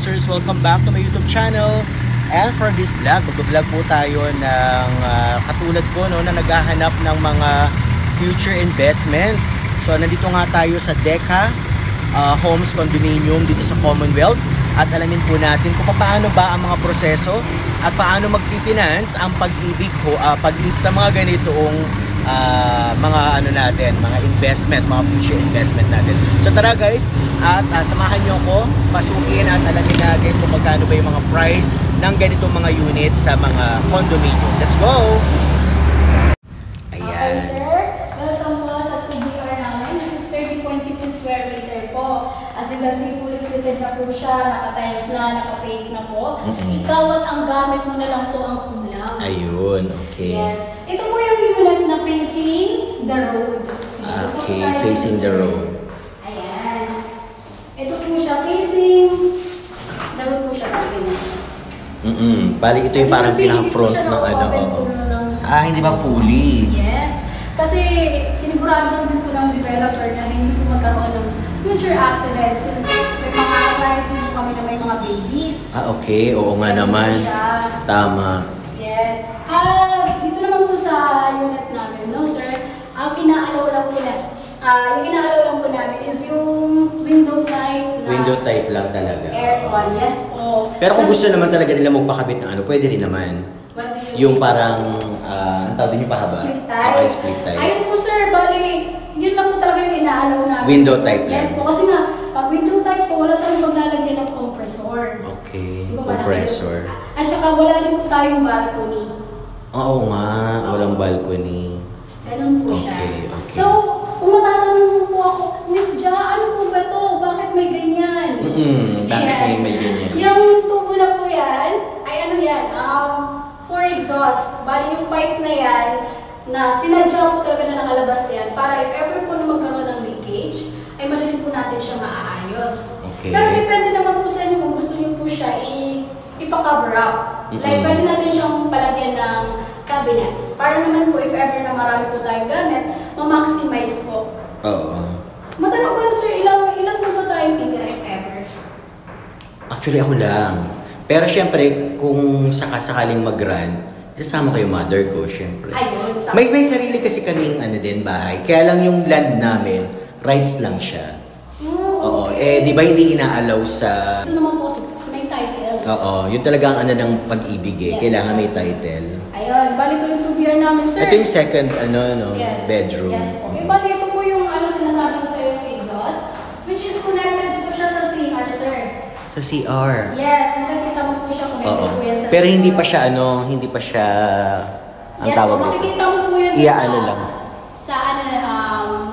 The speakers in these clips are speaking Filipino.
Monsters! Welcome back to my YouTube channel. And for this vlog, mag-vlog po tayo ng katulad ko no, na naghahanap ng mga future investment. So nandito nga tayo sa Deca Homes Condominium dito sa Commonwealth. At alamin po natin kung paano ba ang mga proseso at paano mag-finance ang pag-ibig sa mga ganitong mga mga investment, mga future investment natin. So tara guys, at samahan nyo ko, pasukin at alamin natin kung magkano ba yung mga price ng ganitong mga unit sa mga condominium. Let's go! Ayan. Okay sir, welcome po sa PDR namin. This is 30.60 square meter po. As you can see, fully fitted na po siya, naka-tiles na, naka-paint na po. Ikaw at ang gamit mo na lang po ang kulang. Ayun, okay. Yes. Ito po yung unit na facing the road. Okay, facing the road. Ayan. Ito po siya facing the road po siya. Bali, ito yung parang pinaka-front ng ano. Hindi ba fully? Yes. Kasi sinigurado lang din po ng developer na hindi po magkaroon ng future accidents since may mga clients din po kami na may mga babies. Okay. Oo nga naman. Tama. Yes. Dito naman po sa unit namin, no sir, ang inaalaw lang po yung inaalaw lang po namin is yung window type na window type lang talaga. Aircon, yes po. Pero kung gusto naman talaga nila magpakabit ng ano, pwede rin naman. Yung parang, ang tawag din yung pahaba. Split type. Split type. Ayun po sir, bali, yun lang po talaga yung inaalaw namin. Window type lang. Yes po, kasi nga, pag window type po, wala tayong maglalagyan ng compressor. Okay, Diba, compressor. At saka wala rin po tayong balcony. Oo nga, walang balcony. Ganun po siya. Okay. So, kung matatanong po ako, Miss Ja, ano po ba to? Bakit may ganyan? Bakit may ganyan? Yung tubo na po yan, ay ano yan, for exhaust. Bali yung pipe na yan, na sinadya po talaga na nakalabas yan, para if ever po na magkaroon ng leakage, ay madali po natin siya maaayos. Okay. Pero depende naman po sa inyo kung gusto niyo po siya ipa-cover up. Like, pwede natin siyang palagyan ng cabinets. Para naman po, if ever na marami po tayong gamit, ma-maximize po. Oo. Matanong ko lang, sir, ilang po ba tayong titira if ever? Actually, ako lang. Pero syempre, kung sakasakaling mag-run, sasama kayo mother ko, syempre. Ayun. May sarili kasi kaming din bahay. Kaya lang yung land namin, rights lang siya. Oo. Di ba hindi inaalaw sa... Ito naman po kasi may title. Oo. Yun talaga ang ng pag-ibig eh. Yes. Kailangan may title. Ayun. Bali ito yung 2BR namin, sir. Ito yung second, yes. bedroom. Yes. Okay. Bali ito po yung sinasabi ko sa iyo yung exhaust, which is connected po siya sa CR, sir. Sa CR? Yes. Makikita mo po siya connected po yan sa Pero CR. hindi pa siya, hindi pa siya, ang tawag dito. Makikita mo po yan lang. Sa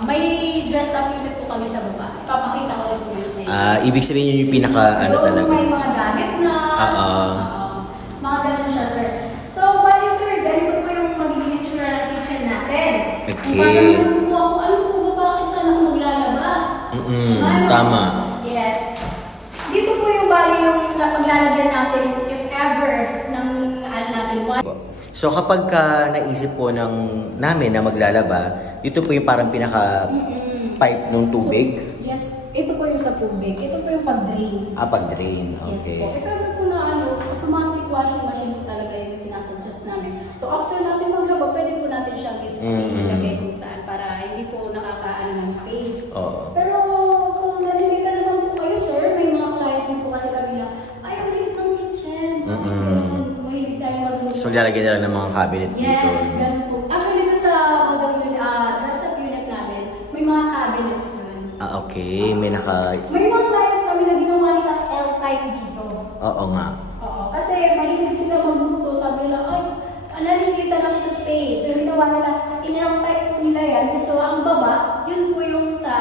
may dressed up unit po kami sa baba. Ipapakita ko rin po yun sa inyo. Ibig sabihin yun yung pinaka, talaga. May mga gamit na. Mga ganun siya, sir. So, bali, sir, ganito po yung magiging itsura ng kitchen natin. Okay. Kung po ako, ano po ba, bakit saan ako maglalaba? Tama. Yes. Dito po yung bali yung paglalagyan natin, if ever, ng natin. So kapag naisip po namin na maglalaba, dito po yung parang pinaka-pipe ng tubig? So, yes. Ito po yung sa tubig. Ito po yung pag-drain. Pag-drain. Okay. Yes po. If ever po na automatic washing machine po talaga yung sinasuggest namin. So after natin maglaba, pwede po natin siyang ilagay kung saan para hindi po nakakaano ng space. Pero kung nalilita naman po kayo, sir, may mga clients din po kasi kami na, ay, ang liit ng kitchen. Mahilig tayo mag-unit. So lalagyan nila ng mga cabinet dito. Yes, ganun po. Actually, dun sa dressed up unit namin, may mga cabinets dun. Okay. May mga clients kami na ginawa nila L-type dito. Oo nga. Oo. Kasi mahilig sila magluto. Sabi nila, ay, nalilita lang sa space. So, ginawa nila, in-L-type po nila yan. So, ang baba, yun po yung sa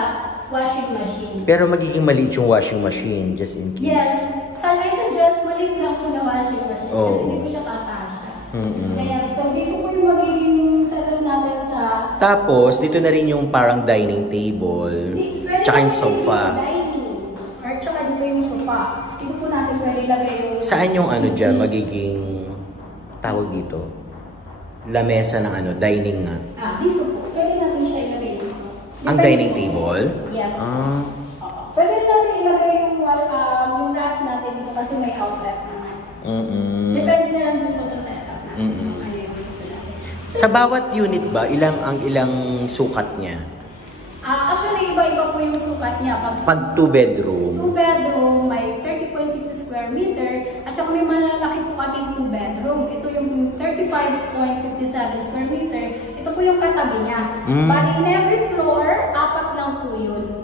washing machine. Pero magiging maliit yung washing machine, just in case. Yes. I suggest, maliit lang po na washing machine. Kasi hindi po siya kakasya. Ayan. So, dito po yung magiging setup natin sa... Tapos, dito na rin yung parang dining table. Tsaka yung sofa. Dining. Or tsaka dito yung sofa. Dito po natin pwede lagay yung... Saan yung dyan magiging tawag dito? Lamesa ng dining nga. Dito po. Pwede natin siya ilagay dito. Ang dining table? Yes. Ah. Pwede natin ilagay yung rack natin natin dito kasi may outlet naman. Depende na lang din po sa setup natin. Sa bawat unit ba, ilang sukat niya? Actually, iba-iba po yung sukat niya. Pag 2 bedroom? 2 bedroom, may 30.60 square meter. At saka may malalaki po kaming 2 bedroom. Ito yung 35.57 square meter. Ito po yung katabi niya. Bali, in every floor, 4 lang po yun.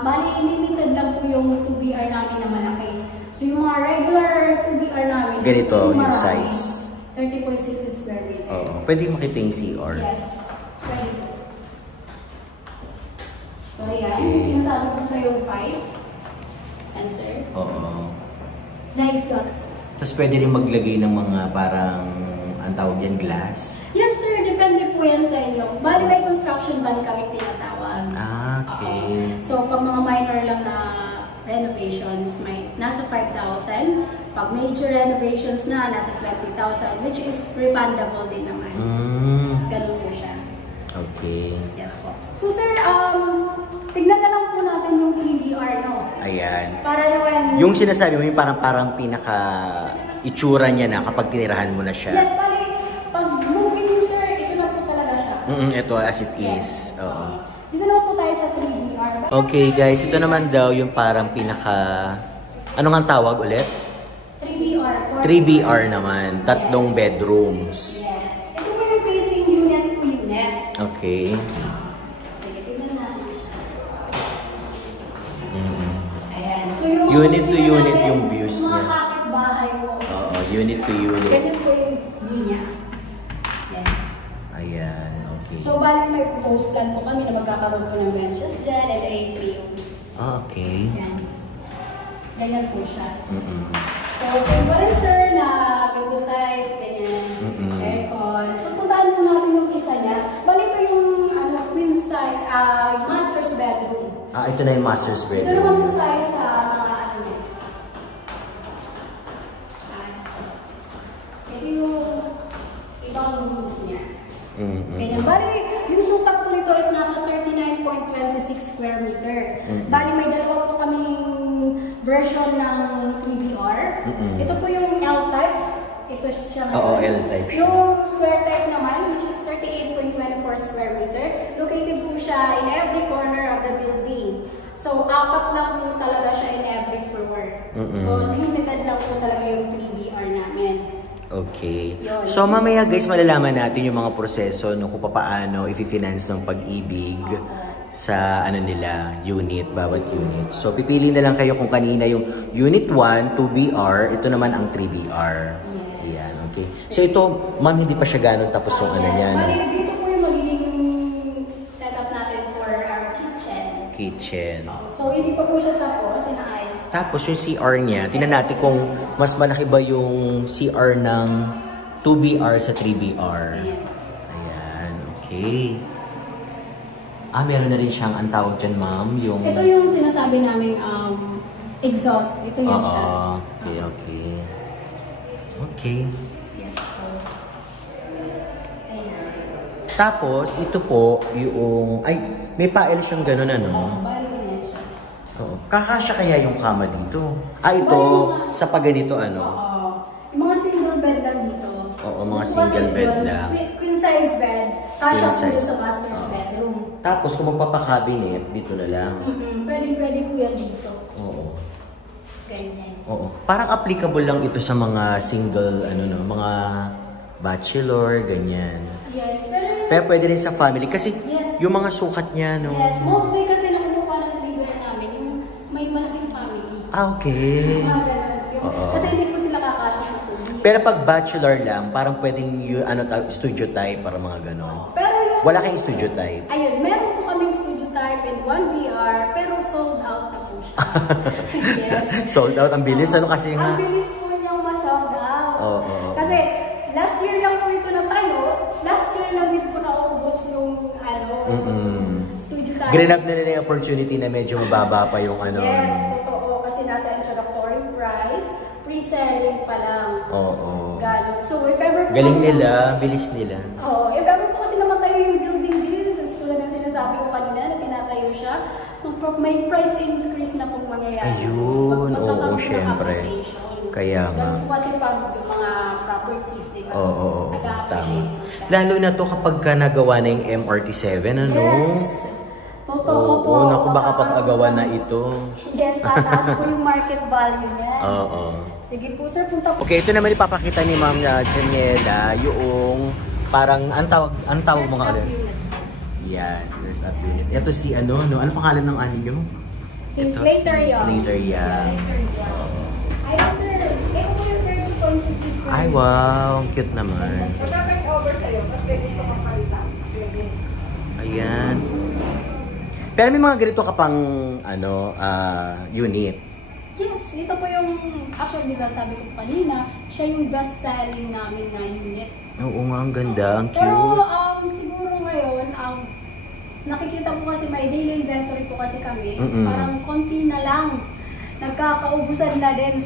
Bali, limited lang po yung 2BR namin na malaki. So, yung mga regular 2BR namin, ganito yung size. 30.60 square meter. Oo. Pwede makita yung CR? Yes. Pwede po. So, ayan. Yung sinasabi ko sa yung pipe. Answer. Oo. Side slots. Tapos pwede rin maglagay ng mga parang, ang tawag yan, glass? Yes, sir. Depende po yan sa inyo. Bali, may construction ban kami tinatawag. Okay. So, pag mga minor lang na renovations, may nasa 5,000. Pag major renovations na, nasa 20,000, which is refundable din naman. Ganun po siya. Okay. Yes po. So, sir, tignan na lang po natin yung 3DR, no? Ayan. Para naman... Yung sinasabi mo, yung parang pinaka itsura niya na kapag tinirahan mo na siya. Yes, bali, pag moving nyo, sir, ito na po talaga siya. Ito as it is. Oo. Dito naman po tayo sa 3DR. Okay, guys. Ito naman daw yung parang pinaka... Ano nga tawag ulit? 3BR. 3BR naman. 3 bedrooms. Yes. Ito po yung facing unit to unit. Okay. Sige, tignan natin. Ayan. So, yung Unit to unit yung views yung mga niya. kapitbahay mo. Oo, unit to unit. Ganyan po yung view niya. Ayan. Ayan, okay. So, bali may proposed plan po kami na magkakaroon po ng benches dyan and atrium. Okay. Ayan. Ganyan po siya. So, same pa rin, sir, na window type, ganyan, aircon. So, puntahan po natin yung isa niya. Bali, ito yung queen side, master's bedroom. Ito na yung master's Ito naman bedroom. po tayo sa mga ano niya. Ito yung ibang rooms niya. Ganyan. Bali, yung sukat po nito is nasa 39.26 square meter. Bali, may dalawa po kaming version ng 3BR. Ito po yung L-type. Ito siya. Oo, L-type siya. Yung square type naman, which is 38.24 square meter. Located po siya in every corner of the building. So, 4 lang po talaga siya in every floor. So, limited lang po talaga yung 3BR namin. Okay. Yun. So, mamaya guys, malalaman natin yung mga proseso no, kung paano i-finance ng Pag-ibig sa nila, unit, bawat unit. So, pipili na lang kayo kung kanina yung Unit 1, 2BR, ito naman ang 3BR. Yes. Ayan, okay. So, ito, ma'am, hindi pa siya ganun tapos yung ano niyan. Bali, dito po yung magiging setup natin for our kitchen. Kitchen. So, hindi pa po siya tapos kasi naayos. Tapos yung CR niya, tingnan natin kung mas malaki ba yung CR ng 2BR sa 3BR. Ayan, okay. Meron na rin siyang ang tawag dyan, ma'am, yung... Ito yung sinasabi namin exhaust. Ito yung siya. Okay, okay. Okay. Yes po. Ayan. Tapos, ito po, yung... Ay, may pael siyang gano'n, ano? Bali ganyan siya. Oo. Kakasya kaya yung kama dito? Ito, sa pagganito, ano? Yung mga single bed lang dito. Oo, mga single bed lang. Queen size bed. Kasya po size. sa master's bedroom. Tapos, kung magpapakabinet, dito na lang. Pwede po yan dito. Oo. Ganyan. Oo. Parang applicable lang ito sa mga single, ano no, mga bachelor, ganyan. Yes. Pero pwede rin sa family. Kasi Yes. yung mga sukat niya, no? Yes. Mostly kasi nakukuha ng trigger namin yung may malaking family. Okay. Mga ganun. Kasi hindi po sila kakasya sa tubig. Pero pag bachelor lang, parang pwedeng yung, studio type para mga ganon. Pero yung... Wala kayong studio type. Ayun, meron po kaming studio type and 1BR, pero sold out na po siya. Yes. Sold out. Ang bilis. Ano kasi nga? Ang bilis po niyang ma-sold out. Oo. Kasi last year lang po ito natayo. Last year lang din po naubos yung studio type. Grinab na nila yung opportunity na medyo mababa pa yung ano. Yes, totoo. Kasi nasa introductory price, pre-selling pa lang. Oo. Ganon. So if ever po Galing kasi- nila. Bilis nila. Oo, if ever po kasi naman tayo yung building this, tulad ng sinasabi ko kanina na tinatayo siya, may price increase na pong mangyayari. Ayun, oo, ng syempre. appreciation. Kaya nga. Ganun po kasi pag yung mga properties, diba? Oo, tama. Nag-appreciate po siya. Lalo na to kapag ka nagawa na yung MRT7, ano? Yes. Totoo po. Oo, naku, baka pag-agawan na ito. Yes, tataas po yung market value niya. Oo. Sige po sir, punta po. Okay, ito naman ipapakita ni Ma'am Janela yung parang, ang tawag mga First ano? up units. Yan, first up unit. Ito si ano, ano pangalan ng ano nyo? Si Ito, Slater si Young. Slater Young. Ayun sir, ito po yung 30.66 square. Ay, wow, ang cute naman. Magkakain over sa'yo, tapos may gusto kang kalita. Ayan. Pero may mga ganito ka pang ano, unit. Yes, ito po yung, actually diba sabi ko kanina, siya yung best selling namin na unit. Oo nga, ang ganda, ang cute. Pero siguro ngayon, nakikita po kasi may daily inventory po kasi kami, parang konti na lang. Nagkakaubusan na din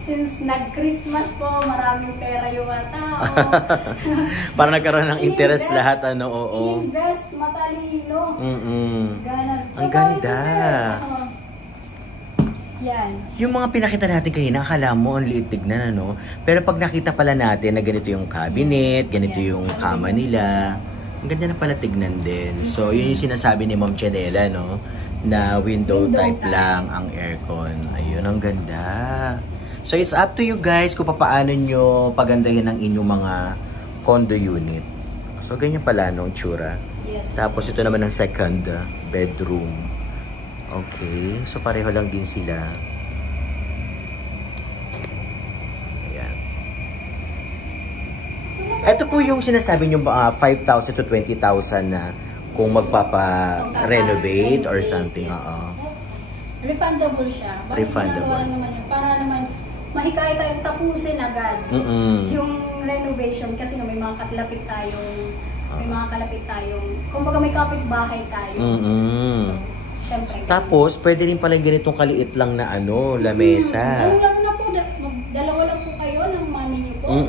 since nag-Christmas po, maraming pera yung mga tao. Para nagkaroon ng interest lahat, ano, oo. I-invest, matalino. Ganon. So, Ang ganda. Yan. Yung mga pinakita natin kanina, akala mo ang liit tignan, ano? Pero pag nakita pala natin na ganito yung cabinet, ganito yung kama nila, ang ganda na pala tignan din. So, yun yung sinasabi ni Ma'am Janela, no? Na window type lang ang aircon. Ayun, ang ganda. So, it's up to you guys kung paano nyo pagandahin ang inyong mga condo unit. So, ganyan pala, no? Tsura. Yes. Tapos, ito naman ang second bedroom. Okay, so pareho lang din sila. Ayan. Ito po yung sinasabi nyo 5,000 to 20,000 na kung magpapa-renovate or something. Yes. Oo. Refundable siya. Bakit Refundable. ginagawa lang naman yun? Para naman mahikaya tayong tapusin agad yung renovation kasi may mga kalapit tayong kumbaga may kapitbahay tayo. So, syempre. Tapos, pwede rin pala yung ganitong kaliit lang na ano, lamesa. Ano lang na po, dalawa lang po kayo ng mami niyo po. O,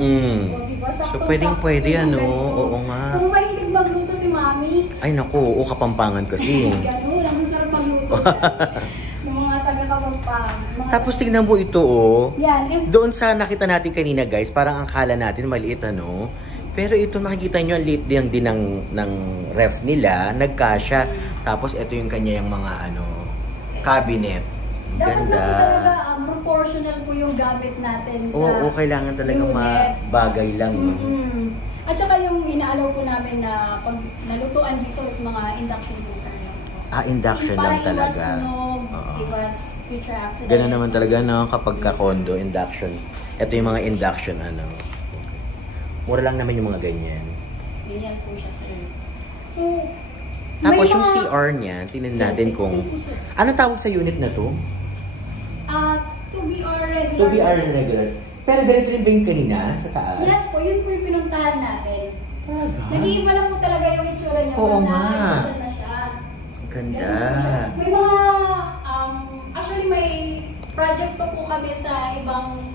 diba? So, pwede ano, oo nga. So, mahilig magluto si mami. Ay, naku, oo, Kapampangan kasi. Gano'n lang, sasarap magluto. Ng mga taga-Kapampangan. Tapos, tignan mo ito, oh. Yan. Doon sa nakita natin kanina, guys, parang ang kala natin maliit, ano. Pero ito, makikita nyo, ang liit din ng ref nila, nagkasya. Tapos, ito yung kanya yung mga, ano, cabinet. Dapat Ganda. na po talaga, proportional po yung gamit natin sa Oo, kailangan talaga unit. bagay lang. At saka yung inaalaw po namin na pag nalutuan dito is mga induction cooker lang po. Induction lang para talaga. Para iwas sunog, iwas future accidents. Ganun naman talaga, no, kapag ka-condo, induction. Ito yung mga induction, ano. Mura lang naman yung mga ganyan. Ganyan po siya, sir. So, Tapos may yung mga- CR niya, tingnan natin Yes, kung... ito po, sir. Ano tawag sa unit na to? 2BR regular. 2BR regular. Pero ganito rin ba yung kanina sa taas? Yes po, yun po yung pinuntahan natin. Talaga? Nag-iiba lang po talaga yung itsura niya. Oo nga. Naayusan na siya. Ang ganda. May mga, actually may project pa po kami sa ibang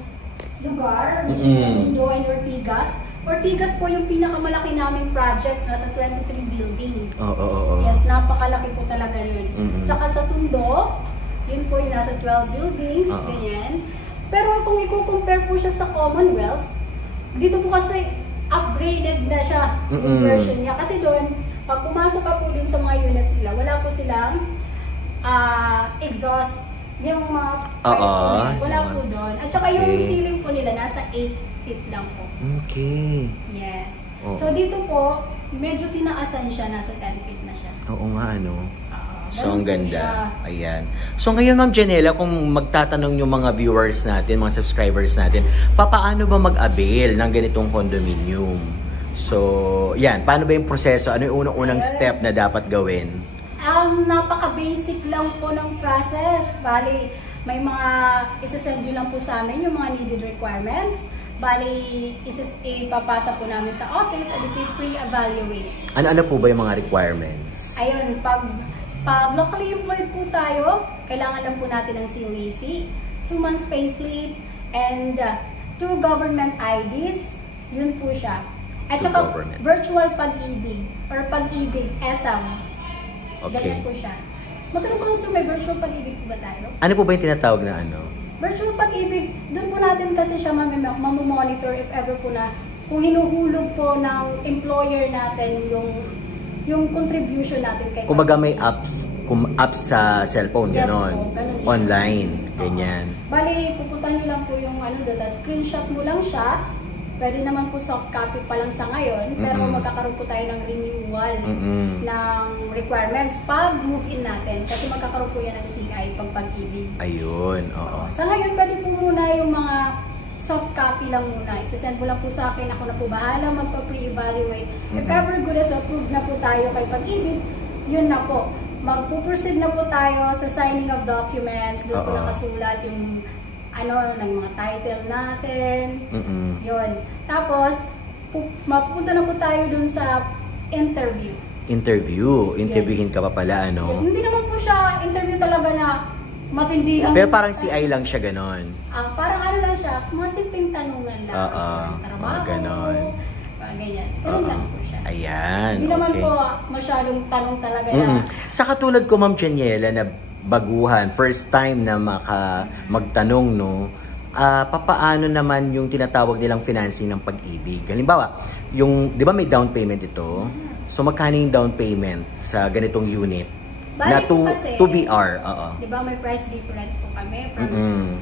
lugar, which is sa Mundo and Ortigas. Ortigas po yung pinakamalaki naming projects, nasa 23 building. Oo. Yes, napakalaki po talaga nun. Saka sa Tundo, yun po yung nasa 12 buildings, ganyan. Pero kung i-compare po siya sa Commonwealth, dito po kasi upgraded na siya yung version niya. Kasi doon, pag pumasok pa po dun sa mga units nila, wala po silang exhaust, yung mga wala po doon. At saka yung ceiling po nila, nasa 8 feet lang po. Okay. Yes. So dito po, medyo tinaasan siya, nasa 10 feet na siya. Oo nga, ano. So, Ganun ang po ganda. siya. Ayan. So, ngayon, Ma'am Janela, kung magtatanong yung mga viewers natin, mga subscribers natin, paano ba mag-avail ng ganitong condominium? So, yan. Paano ba yung proseso? Ano yung unang-unang step na dapat gawin? Napaka-basic lang po ng process. Bali, may mga isasend nyo lang po sa amin yung mga needed requirements. Bali, ipapasa po namin sa office at i-pre-evaluate. Ano po ba yung mga requirements? Ayun, pag locally employed po tayo, kailangan lang po natin ng COEC, 2 months payslip, and 2 government IDs. Yun po siya. At saka virtual pag-ibig or pag-ibig, ESAM. Okay. Ganyan po siya. Magkano bang sa may virtual pag-ibig po ba tayo? Ano po ba yung tinatawag na ano? Virtual pag-ibig, doon po natin kasi siya mamomonitor if ever po na kung hinuhulog po ng employer natin yung contribution natin kay Kumbaga may apps sa cellphone, yes, ganon. po, ganun siya. Online, ganyan. Bali, pupuntahan nyo lang po yung ano doon, screenshot mo lang siya. Pwede naman po soft copy pa lang sa ngayon, pero magkakaroon po tayo ng renewal ng requirements pag move-in natin. Kasi magkakaroon po yan ng CI pag pag-ibig. Ayun, oo. Sa ngayon, pwede po muna yung mga soft copy lang muna. Isasend mo lang po sa akin, ako na po bahala magpa-pre-evaluate. If ever good as approved na po tayo kay pag-ibig, yun na po. Magpo-proceed na po tayo sa signing of documents. Doon po nakasulat yung ano, ng mga title natin. Yun. Tapos, mapupunta na po tayo dun sa interview. Interviewin ka pa pala, ano? Hindi naman po siya interview talaga na matindi ang... Pero parang CI lang siya, ganon. Parang ano lang siya, mga simpleng tanungan lang. Trabaho, ganon. Ganyan. Ganun lang po siya. Ayan, hindi naman po masyadong tanong talaga na... Sa katulad ko, Ma'am Janiela, na baguhan, first time na magtanong, no? Papaano naman yung tinatawag nilang financing ng pag-ibig? Halimbawa, yung, di ba may down payment ito? So, magkano yung down payment sa ganitong unit? Bali na po kasi, 2BR, di ba may price difference po kami from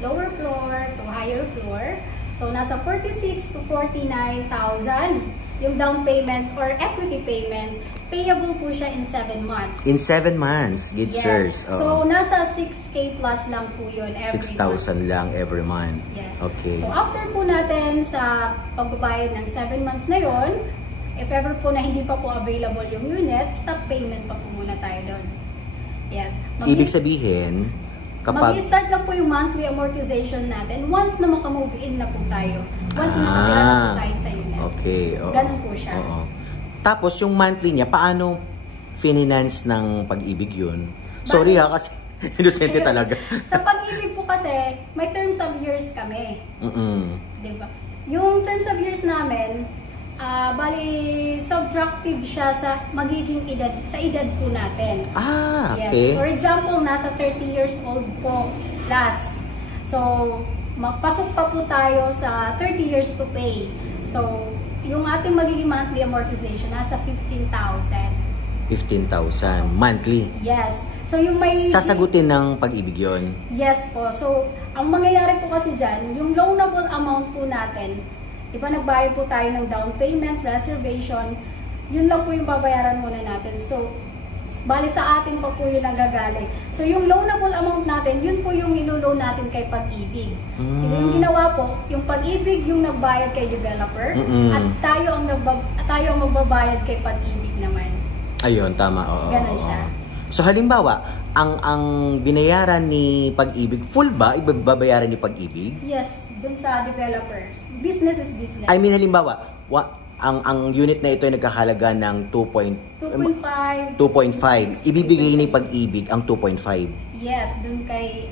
lower floor to higher floor. So, nasa 46 to 49,000 yung down payment or equity payment. Payable po siya in 7 months. In 7 months, good sirs. So, nasa 6K plus lang po yun every 6,000 lang every month. Yes. Okay. So, after po natin sa pagbabayad ng 7 months na yon, if ever po na hindi pa po available yung unit, stop payment pa po muna tayo doon. Yes. Ibig sabihin, kapag... Mag-start lang po yung monthly amortization natin once na maka-move in na po tayo. Once na nakatira na po tayo sa unit. Okay. Ganun po siya. Tapos yung monthly niya, paano finance ng pag-ibig yun? Sorry kasi inosente talaga. Sa pag-ibig po kasi, may terms of years kami. Diba? Yung terms of years namin, bali subtractive siya sa magiging edad, sa edad po natin. Okay. Yes. For example, nasa 30 years old po last. So, magpasok pa po tayo sa 30 years to pay. So, yung ating magiging monthly amortization nasa 15,000. 15,000 monthly? Yes. So, yung may... Sasagutin ng pag-ibig yun? Yes po. So, ang mangyayari po kasi dyan, yung loanable amount po natin, diba nagbayad po tayo ng down payment, reservation, yun lang po yung babayaran muna natin. So, bali sa atin pa po yun ang gagaling. So, yung loanable amount natin, yun po yung ilo-loan natin kay pag-ibig. So, yung ginawa po, yung pag-ibig yung nagbayad kay developer, at tayo ang magbabayad kay pag-ibig naman. Ayun, tama. Ganon siya. So, halimbawa, ang binayaran ni pag-ibig, full ba ibabayaran ni pag-ibig? Yes, dun sa developers. Business is business. I mean, halimbawa, ang unit na ito ay nagkahalaga ng 2.5. 2.5. Ibibigay ni pag-ibig ang 2.5. Yes, dun kay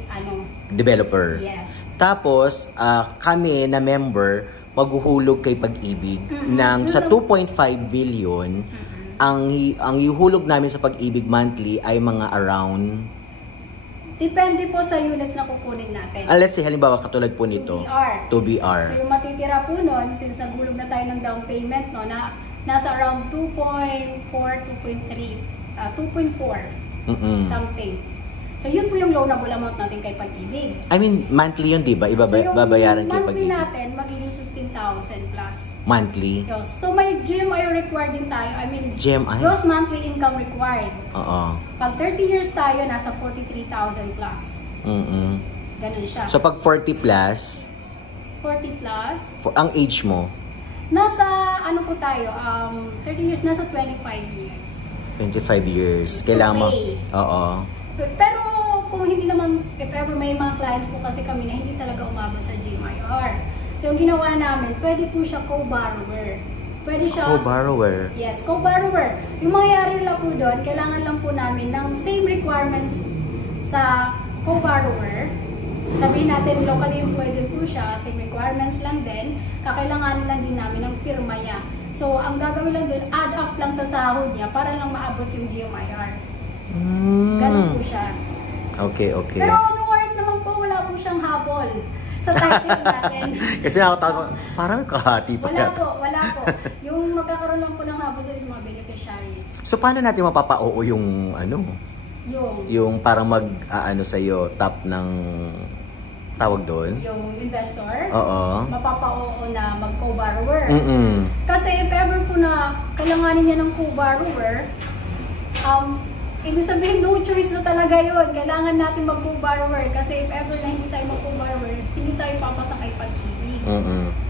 developer. Yes. Tapos, kami na member, maghuhulog kay pag-ibig ng sa 2.5 billion, ang ihulog namin sa pag-ibig monthly ay mga around... Depende po sa units na kukunin natin. Let's say, halimbawa, katulad po nito. 2BR. So, yung matitira po nun, since naghulog na tayo ng down payment, no, nasa around 2.4, 2.3, 2.4, something. So, yun po yung loanable amount natin kay pag-ibig. I mean, monthly yun, di ba? Babayaran kay pag-ibig. So, yung monthly natin, magiging 15,000 plus. Monthly? Yes. So, may GMI required din tayo. I mean, GMI? gross monthly income required. Oo. Pag 30 years tayo, nasa 43,000 plus. Ganun siya. So, pag 40 plus, 40 plus, ang age mo? nasa, ano po tayo, 30 years, nasa 25 years. 25 years. Kailangan mo? Oo. Pero, kung hindi naman, if ever may mga clients po kasi kami na hindi talaga umabot sa GMIR. So, yung ginawa namin, pwede po siya co-borrower. Pwede siya... Co-borrower? Yes, co-borrower. Yung mangyayari lang po doon, kailangan lang po namin ng same requirements sa co-borrower. Sabihin natin, locally employed po siya, same requirements lang din. Kakailanganin lang din namin ng pirma niya. So, ang gagawin lang doon, add up lang sa sahod niya para lang maabot yung GMIR. Ganun po siya. Okay, okay. Pero no worries naman po, wala po siyang habol sa title natin. Kasi nakatawa, parang kahati pa Wala po. Yung magkakaroon lang po ng habol doon sa mga beneficiaries. So, paano natin mapapa-oo yung ano? Yung parang mag-ano sa'yo, top ng tawag doon? Yung investor? Oo. Mapapa-oo na mag-co-borrower. Mm-mm. Kasi if ever po na kailanganin niya ng co-borrower, ibig sabihin, no choice na talaga yun. Kailangan natin mag-co-borrower. Kasi if ever na hindi tayo mag-co-borrower, hindi tayo papasakay pag-ibig.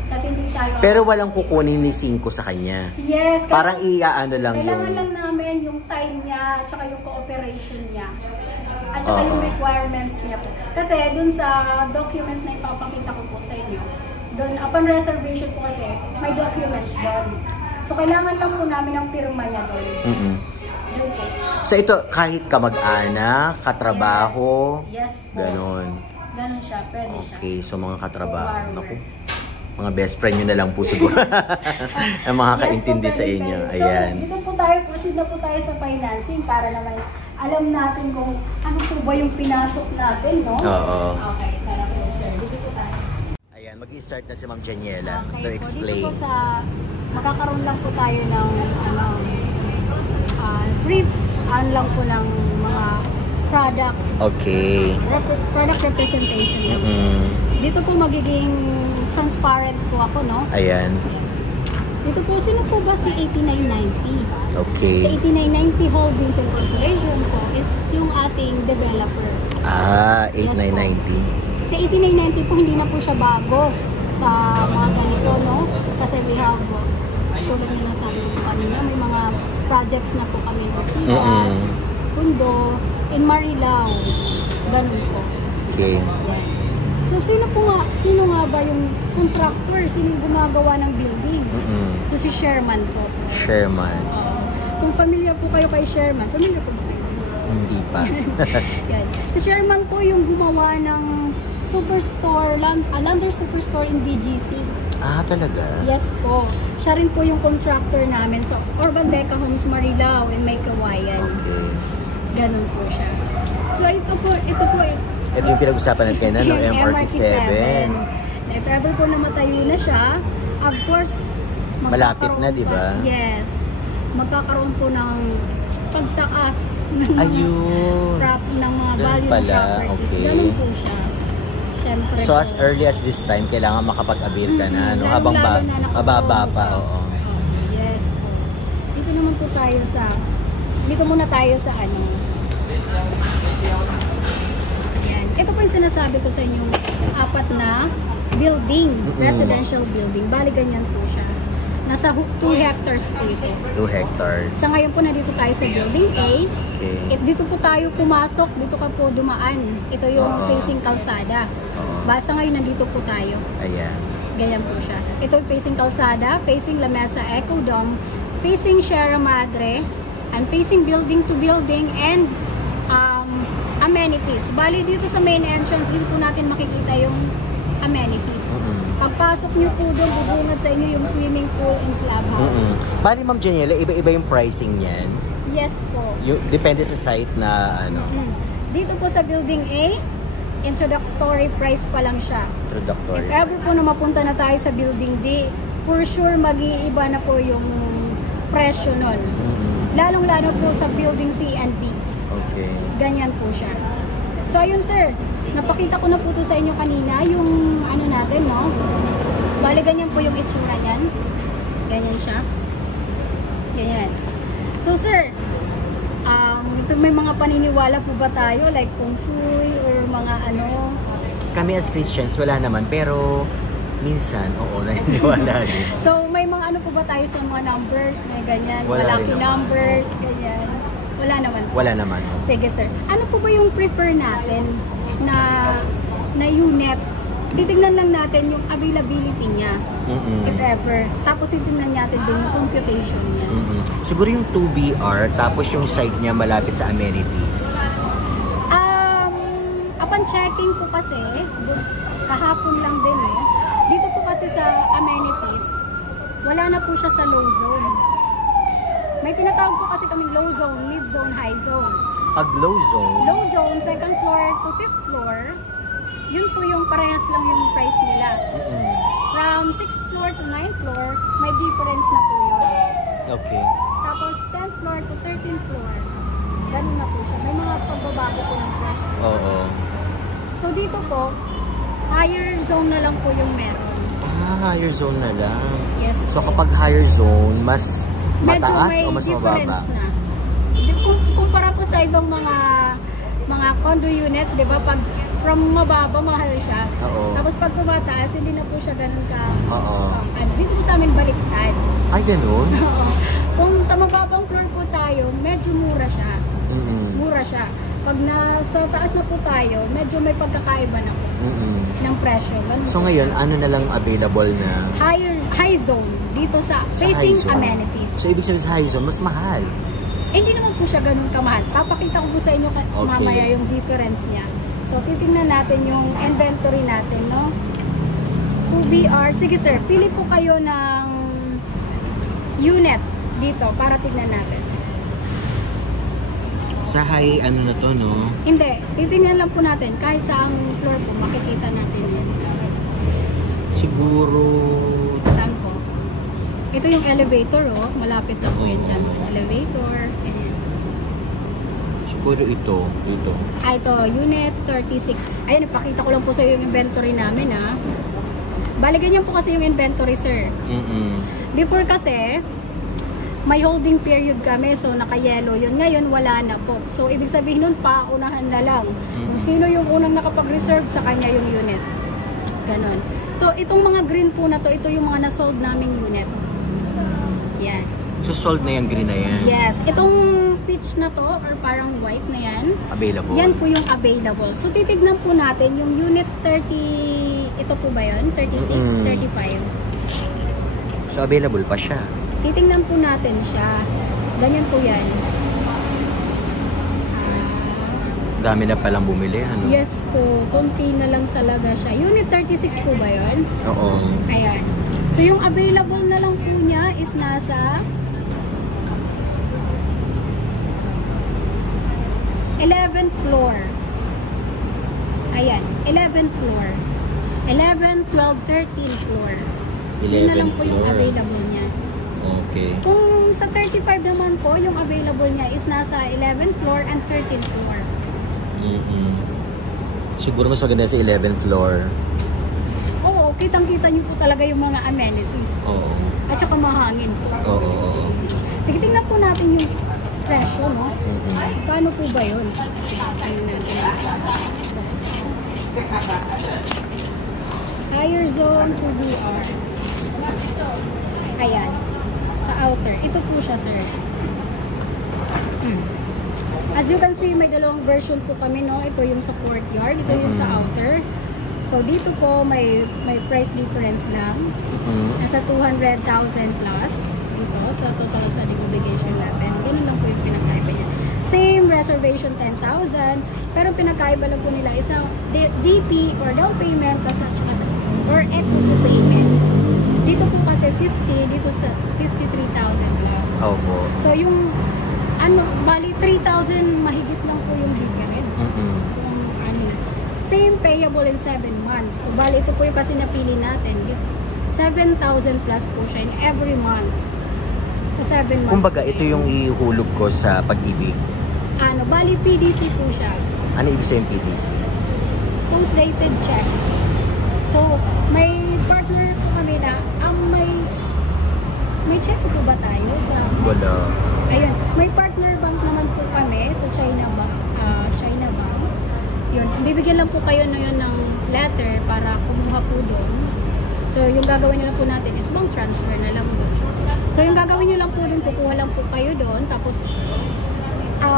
Kasi hindi tayo... Pero walang kukunin ni 5 sa kanya. Yes. Parang iaano lang yung... Kailangan lang namin yung time niya, at saka yung cooperation niya. At saka yung requirements niya po. Kasi dun sa documents na ipapakita ko po sa inyo, dun, upon reservation po kasi, may documents dun. So, kailangan lang po namin ang pirma niya dun. So ito, kahit kamag-anak, katrabaho, yes po. ganon. Ganon siya, pwede siya. Okay, so mga katrabaho, naku, mga best friend nyo na lang po siguro. Ang mga kaintindi sa inyo. Ayan. So, dito po tayo, proceed na po tayo sa financing para naman alam natin kung ano po ba yung pinasok natin, no? Oo. Okay, tara po sir. Dito po tayo. Ayan, mag-i-start na si Ma'am Janiela Okay, to explain. Dito po sa, makakaroon lang po tayo ng brief lang po ng mga product. Okay. Product representation lang. Dito po magiging transparent po ako, no? Ayan. Yes. Dito po, sino po ba si 8990? Okay. Si 8990 Holdings and Corporation po is yung ating developer. 8990. Si 8990 po, hindi na po siya bago sa mga ganito, no? Kasi we have, tulad na nasabi ko kanina, may mga projects na po kami ng Ortigas, Pundo, in Marilao. Ganun po. Okay. So, sino nga ba yung contractor? Sino yung gumagawa ng building? So, si Sherman po. Sherman. Kung familiar po kayo kay Sherman, familiar po ba kayo? Hindi pa. Yan. Si Sherman po yung gumawa ng superstore, Lander Superstore in BGC. Talaga? Yes po. Siya rin po yung contractor namin sa Urban Deca Homes Marilao and May Kawayan. Okay. Ganun po siya. So, ito po, Ito yung pinag-usapan natin na, no? MRT7. If ever po namatayo na siya, of course, malapit na, di ba? Yes. Magkakaroon po ng pagtaas ng Ayun. ng mga value pala. properties. Okay. Ganun po siya. Siyempre So po. as early as this time, kailangan makapag-avail ka na, no? Habang Lalo na mababa pa, oo. Yes po. Dito naman po tayo dito muna tayo sa ano. Yan. Ito po yung sinasabi ko sa inyo, 4 na building, residential building. Bali ganyan po siya. Nasa 2 hectares po ito. 2 hectares. Sa ngayon po nandito tayo sa building A. Okay. Dito po tayo pumasok, dito ka po dumaan. Ito yung facing kalsada. Basta ngayon nandito po tayo. Ayan. Ganyan po siya. Ito yung facing kalsada, facing La Mesa Eco Dome, facing Sierra Madre, and facing building to building and amenities. Bali dito sa main entrance, dito po natin makikita yung amenities. Pagpasok nyo po doon, bubungad sa inyo yung swimming pool and clubhouse. Bali, Ma'am Janiela, iba-iba yung pricing niyan? Yes po. Depende sa site na ano? Dito po sa building A, introductory price pa lang siya. Introductory If ever po na mapunta na tayo sa building D, for sure mag-iiba na po yung presyo nun. Lalong-lalo po sa building C and B. Okay. Ganyan po siya. So ayun sir, napakita ko na po to sa inyo kanina, yung ano natin, no? Bale, ganyan po yung itsura niyan. Ganyan siya. Ganyan. So sir, may mga paniniwala po ba tayo like kung shui or mga ano? Kami as Christians, wala naman. Pero minsan, oo, naniniwala din. So may mga ano po ba tayo sa mga numbers? May ganyan, Wala malaki rin naman. numbers, ganyan. Wala naman po. Wala naman. Sige sir. Ano po ba yung prefer natin na units? Titignan lang natin yung availability niya. If ever. Tapos titignan natin din yung computation niya. Siguro yung 2BR, tapos yung site niya malapit sa amenities. Upon checking po kasi, kahapon lang din dito po kasi sa amenities, wala na po siya sa low zone. May tinatawag po kasi kaming low zone, mid zone, high zone. Pag low zone, Low zone, second floor to fifth floor, yun po yung parehas lang yung price nila. From 6th floor to 9th floor, may difference na po yun. okay. Tapos 10th floor to 13th floor, ganun na po siya. May mga pagbabago po ng price. Oo. So dito po, higher zone na lang po yung meron. Higher zone na lang. Yes. So kapag higher zone, mas Medyo mataas may o mas difference mababa? na. Kumpara po sa ibang mga condo units, di ba? Pag from mababa, mahal siya. Oo. Tapos pag tumataas, hindi na po siya ganun ka. Oo. Dito po sa amin baliktad. Ay, ganun? Oo. Kung sa mababang floor po tayo, medyo mura siya. Mura siya. Pag nasa taas na po tayo, medyo may pagkakaiba na po ng presyo. Ganun So po. ngayon, ano na lang available na High zone dito sa sa high facing zone? amenities. So ibig sabihin sa high zone, mas mahal. Hindi naman po siya ganun kamahal. Papakita ko po sa inyo mamaya yung difference niya. So, titingnan natin yung inventory natin, no? 2BR. Sige, sir. Pili po kayo ng unit dito para tignan natin. Sa high, ano na to, no? Hindi. Titingnan lang po natin. Kahit saang floor po, makikita natin yan. Siguro... Saan po? Ito yung elevator, oh. Malapit na po yan dyan. Elevator. Ayan. Siguro ito. Ito. Ito, unit 36. Ayan, ipakita ko lang po sa iyo yung inventory namin, ha. Bali, ganyan po kasi yung inventory, sir. Before kasi, may holding period kami, so naka-yellow yun. Ngayon, wala na po. So, ibig sabihin nun, paunahan na lang. Kung sino yung unang nakapag-reserve, sa kanya yung unit. Ganon. So, itong mga green po na to, ito yung mga na-sold naming unit. Yan. So sold na yung green na yan? Yes. Itong peach na to, or parang white na yan, Available? yan po yung available. So, titignan po natin yung unit 30, ito po ba yun? 36, 35. So, available pa siya? Titignan po natin siya. Ganyan po yan. Dami na palang bumili, ano? Yes po. Konti na lang talaga siya. Unit 36 po ba yun? Oo. Ayan. So, yung available na lang po niya is nasa 11th floor. Ayan, 11th floor. 11, 12, 13th floor. Yun na lang po yung available niya. Okay. Kung sa 35 naman po, yung available niya is nasa 11th floor and 13th floor. Siguro mas maganda sa 11th floor. Oo, kitang-kita niyo po talaga yung mga amenities. Oo. At saka mahangin po. Oo. Sige, tingnan po natin yung presyo, no? Paano po ba yun? Ano natin? Higher zone to BR. Ayan. Sa outer. Ito po siya, sir. As you can see, may dalawang version po kami, no? Ito yung sa courtyard. Ito yung sa outer. So, dito po, may price difference lang. Nasa 200,000 plus. Dito, sa total sa obligation natin. Ganun lang po yung pinakaiba niya. Same reservation 10,000. Pero pinakaiba lang po nila isang DP or down payment or equity payment. Dito po kasi 50, dito sa 53,000 plus. Opo. So yung bali 3,000 mahigit lang po yung difference. Kung ano na. Same payable in 7 months. So bali ito po yung kasi napili natin. 7,000 plus po siya in every month. Sa 7 months. Kumbaga, ito yung ihulog ko sa pag-ibig. Bali PDC po siya. Ano ibig sabihin PDC? Post-dated check. So, may partner po kami na, may check po ba tayo sa... Wala. Ayun, may partner bank naman po kami sa China Bank. Yun, bibigyan lang po kayo na yun ng letter para kumuha po doon. So, yung gagawin nyo lang po natin is bank transfer na lang doon. So, yung gagawin nyo lang po doon, kukuha lang po kayo doon. Tapos,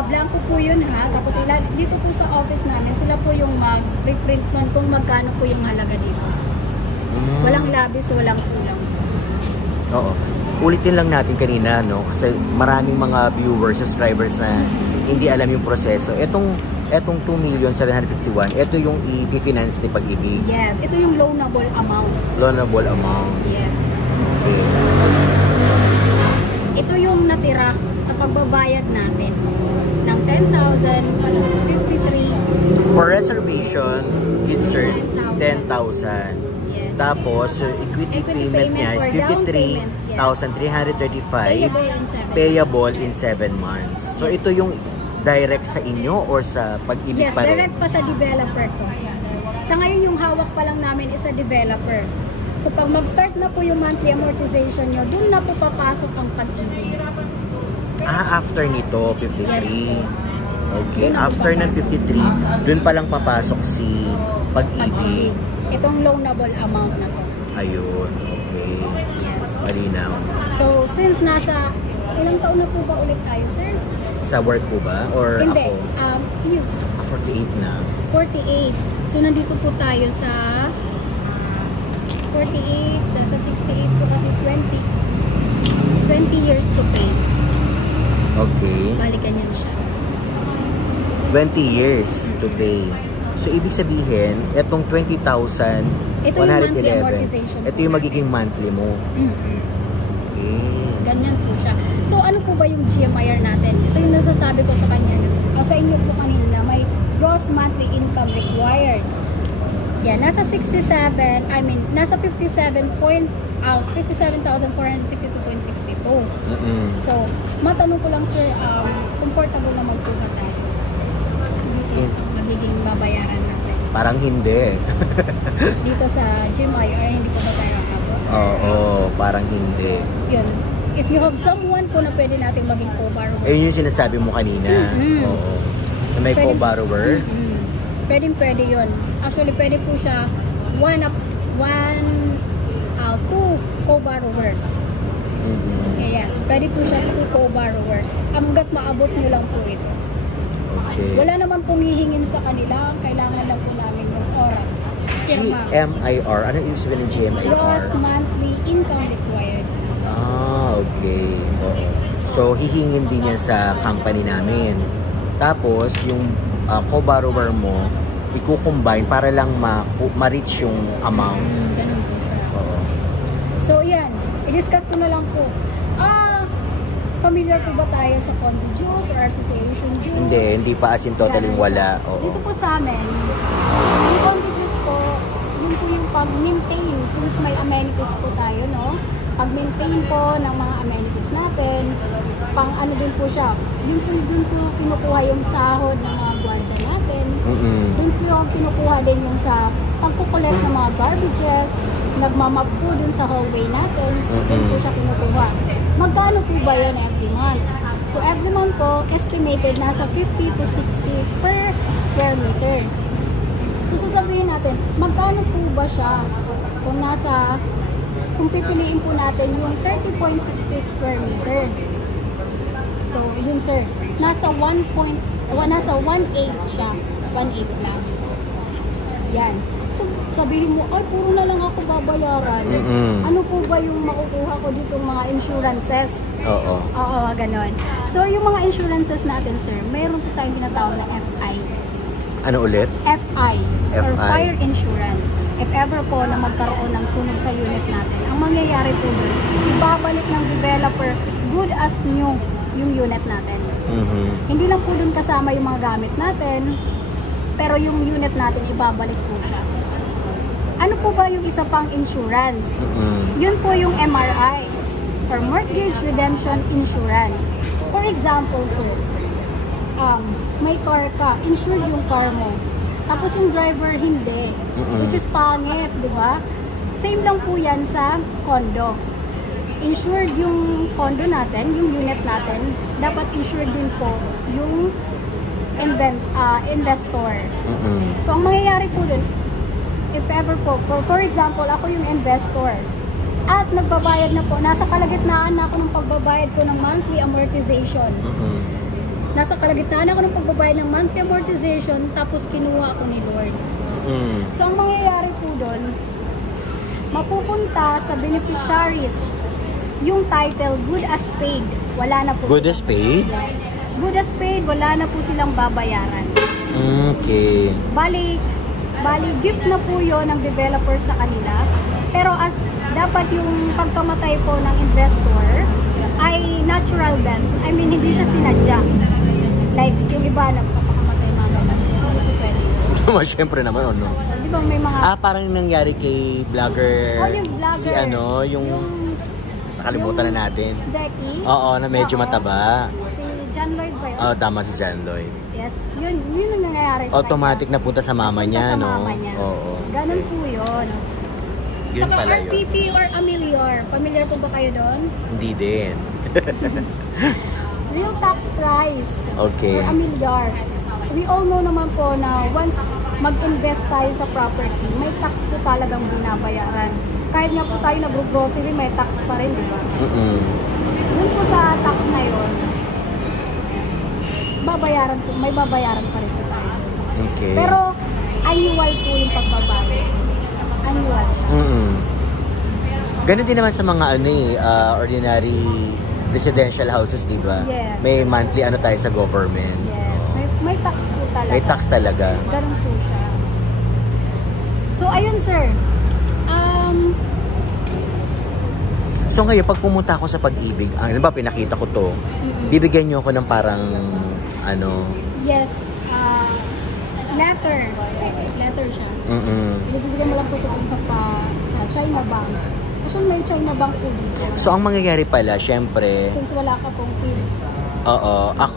blanco po yun ha. Tapos, dito po sa office namin, sila po yung mag-reprint nun kung magkano po yung halaga dito. Walang labis, walang kulang. Oo. Ulitin lang natin kanina, no? Kasi maraming mga viewers, subscribers na hindi alam yung proseso. Etong 2,751,000, ito yung i-finance ni Pag-ibig. Yes, ito yung loanable amount. Loanable amount. Yes. Okay. Ito yung natira sa pagbabayad natin ng 10 10,000, 53. For reservation, it serves 10,000. Yes. Tapos, equity payment niya is for down payment, yes. 53,335 Payable in 7 payable in 7 months. So, Yes. ito yung direct sa inyo or sa Pag-ibig Yes, pa rin? direct pa sa developer ko. Sa ngayon, yung hawak pa lang namin is sa developer. So, pag mag-start na po yung monthly amortization nyo, dun na po papasok ang Pag-ibig. After nito, 53. Yes. Okay, Dun na after ng 53, dun pa lang papasok si Pag-ibig. Pag-ibig. Itong loanable amount na to. Ayun, okay. Yes. Malinaw. So, since nasa, ilang taon na po ba ulit tayo, sir? Sa work po ba? Or Hindi. ako? Yun, 48 na. 48. So, nandito po tayo sa 48, nasa 68 po kasi 20 years to pay. Okay. Balikan yan siya. 20 years to pay. So, ibig sabihin, itong 20,111, Ito yung monthly amortization. ito yung magiging monthly mo. Okay. Ganyan po siya. So, ano po ba yung GMIR natin? Ito yung nasasabi ko sa kanya. Sa inyo po kanina, may gross monthly income required. Yan, nasa 57,462.62. So, matanong ko lang, sir, comfortable naman po ba tayo? Dito sa magiging babayaran natin. Parang hindi. Dito sa GMIR, hindi po ba tayo kakabot? Oo, parang hindi. Yun. If you have someone po na pwede nating maging co-borrower. Ayun yung sinasabi mo kanina. Oo. Na may Pwede- co-borrower. Pwede yun. Actually, pwede po siya two co-borrowers. Yes, pwede po siya two co-borrowers. Hanggat maabot nyo lang po ito. Okay. Wala naman pong hihingin sa kanila. Kailangan lang po namin yung oras. Pirma. GMIR. Ano yung sabihin ng GMIR? Gross monthly income required. Okay. Oo. So, hihingin din yan sa company namin. Tapos, yung co-borrower mo, i-combine para lang ma-reach yung amount. Ganun po siya. Oo. So, yan. I-discuss ko na lang po. Familiar po ba tayo sa condo juice or association juice? Hindi pa as in totaling wala. Oo. Dito po sa amin, yung condo juice po, yun po yung pag-maintain. Since may amenities po tayo, no? Pag-maintain po ng mga amenities natin, pang ano din po siya, dun po kinukuha yung sahod ng mga guardia natin. Dun po yung kinukuha din yung sa pagkukulit ng mga garbages, nagmamap po dun sa hallway natin, dun po siya kinukuha. Magkano po ba yun every month? So every month po, estimated nasa 50 to 60 per square meter. So sasabihin natin, magkano po ba siya kung pipiliin po natin yung 30.60 square meter. So yun sir, nasa 1.8 siya, 1.8 plus. Yan. So sabihin mo, ay puro na lang ako babayaran. Ano po ba yung makukuha ko dito mga insurances? Oo. Oo, ganon. So yung mga insurances natin sir, mayroon po tayong tinatawag na FI. Ano ulit? FI, or FI. fire insurance. If ever po na magkaroon ng sunog sa unit natin, ang mangyayari po doon, ibabalik ng developer good as new yung unit natin. Hindi lang po doon kasama yung mga gamit natin, pero yung unit natin ibabalik po siya. Ano po ba yung isa pang insurance? Yun po yung MRI, or Mortgage Redemption Insurance. For example, so, may car ka, insured yung car mo. Tapos yung driver hindi, which is pangit, di ba? Same lang po yan sa condo. Insured yung condo natin, yung unit natin, dapat insured din po yung investor. So ang mangyayari po dun, if ever po, for example, ako yung investor, at nagbabayad na po, nasa kalagitnaan na ako ng pagbabayad ko ng monthly amortization. Nasa kalagitnaan ako ng pagbabayad ng monthly amortization, tapos kinuha ako ni Lord. So, ang mangyayari po doon, mapupunta sa beneficiaries yung title, good as paid. Wala na po. Good as paid? Yes. Good as paid, wala na po silang babayaran. Okay. Bali, gift na po yun ng developer sa kanila. Pero as dapat yung pagkamatay po ng investor ay natural death. I mean, hindi siya sinadya. Like, yung iba, nagpapakamatay mga ganun. Hindi po pwede. Siyempre naman, ano? Di ba may mga... Parang nangyari kay vlogger, yung vlogger. si ano, yung nakalimutan na natin. Becky? Oo, na medyo mataba. Si John Lloyd ba yun? Oo, tama si John Lloyd. Yes, yun yung nangyayari sa Automatic na punta sa mama niya, sa no? mama niya. Oo. Ganun po yun. Yun Saka pala yun. RPP or Amelior, familiar po ba kayo doon? Hindi din. Real tax price. Okay. Or Amelior. We all know naman po na once mag-invest tayo sa property, may tax po talagang binabayaran. Kahit nga po tayo nag-grocery, may tax pa rin, di ba? Dun po sa tax na yun, may babayaran pa rin po tayo. Okay. Pero annual po yung pagbabayad. Annual siya. Ganun din naman sa mga ordinary residential houses, di ba? Yes. May monthly tayo sa government. Yes. May tax po talaga. May tax talaga. Ganun po siya. So, ayun sir. So ngayon, pag pumunta ako sa Pag-ibig, ano ba, pinakita ko to, bibigyan niyo ako ng parang, Yes. Letter. Letter siya. Bibigyan mo lang po sa China Bank. Kasi may China Bank po dito. So ang mangyayari pala, syempre, Since wala ka pong kids.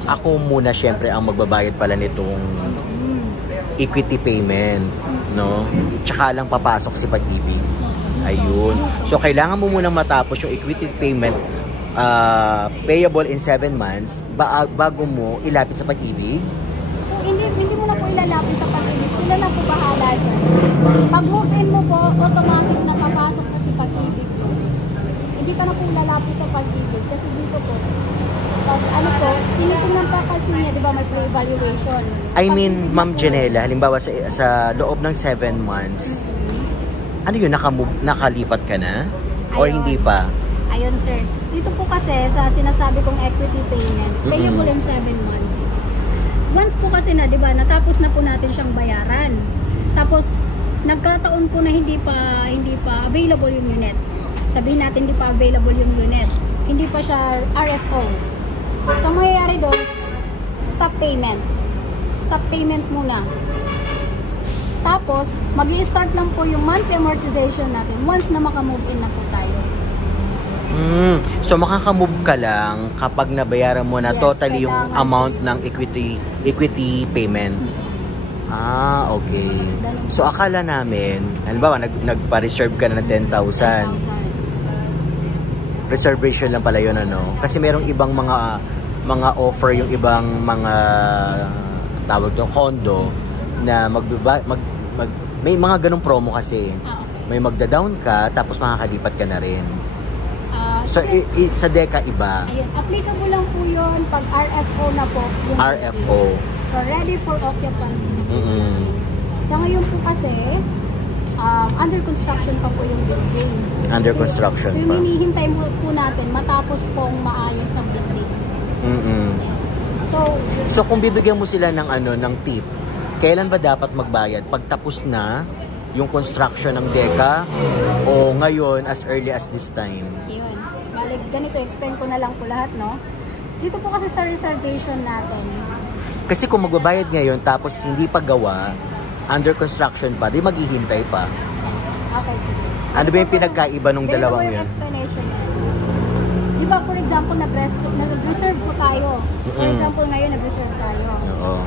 ako muna syempre ang magbabayad pala nitong equity payment, no? Tsaka lang papasok si Pag-ibig. Ayun. So kailangan mo munang matapos yung equity payment payable in 7 months bago mo ilapit sa Pag-ibig. So hindi mo na po ilalapit sa Pag-ibig. Sila na po bahala dyan. Pag move-in mo po, automatic na papasok na si Pag-ibig. Hindi ka na po ilalapit sa Pag-ibig. Kasi dito po, pag tinitingnan pa kasi niya, di ba, may pre-evaluation. I mean, Ma'am Janela, halimbawa sa loob ng 7 months, ano yun, nakalipat ka na? Or Ayun. hindi pa? Ayun, sir. Dito po kasi sa sinasabi kong equity payment, payable in 7 months. Once po kasi na, di ba, natapos na po natin siyang bayaran. Tapos, nagkataon po na hindi pa available yung unit. Sabihin natin hindi pa available yung unit. Hindi pa siya RFO. So, ang mangyayari doon, stop payment. Stop payment muna. Tapos, mag-i-start lang po yung monthly amortization natin once na makamove in na po tayo. So makakamove ka lang kapag nabayaran mo na Yes, totally yung kailangan amount ng equity payment. Okay. So akala namin, halimbawa nagpa-reserve ka na ng 10,000. Reservation lang pala yun, ano? Kasi merong ibang mga offer, yung ibang mga tawag doon, condo na may mga ganong promo kasi. May magda-down ka tapos makakalipat ka na rin. So sa DECA iba. Ayun, applicable lang po yun pag RFO na po. Yung RFO. So ready for occupancy na po. So ngayon po kasi, under construction pa po yung building. Under construction so, pa. yung hinihintay po natin matapos pong maayos ang building. Yes. So kung bibigyan mo sila ng ng tip, kailan ba dapat magbayad? Pag tapos na yung construction ng DECA o ngayon as early as this time? Yun. Balik, ganito, explain ko na lang po lahat, no? Dito po kasi sa reservation natin. Kasi kung magbabayad ngayon tapos hindi pa gawa, under construction pa, di maghihintay pa. Okay, sige. Ano ba yung pinagkaiba nung dalawang yun? Explanation yan. Di ba, for example, nag-reserve po tayo. For example, ngayon nag-reserve tayo. Oo.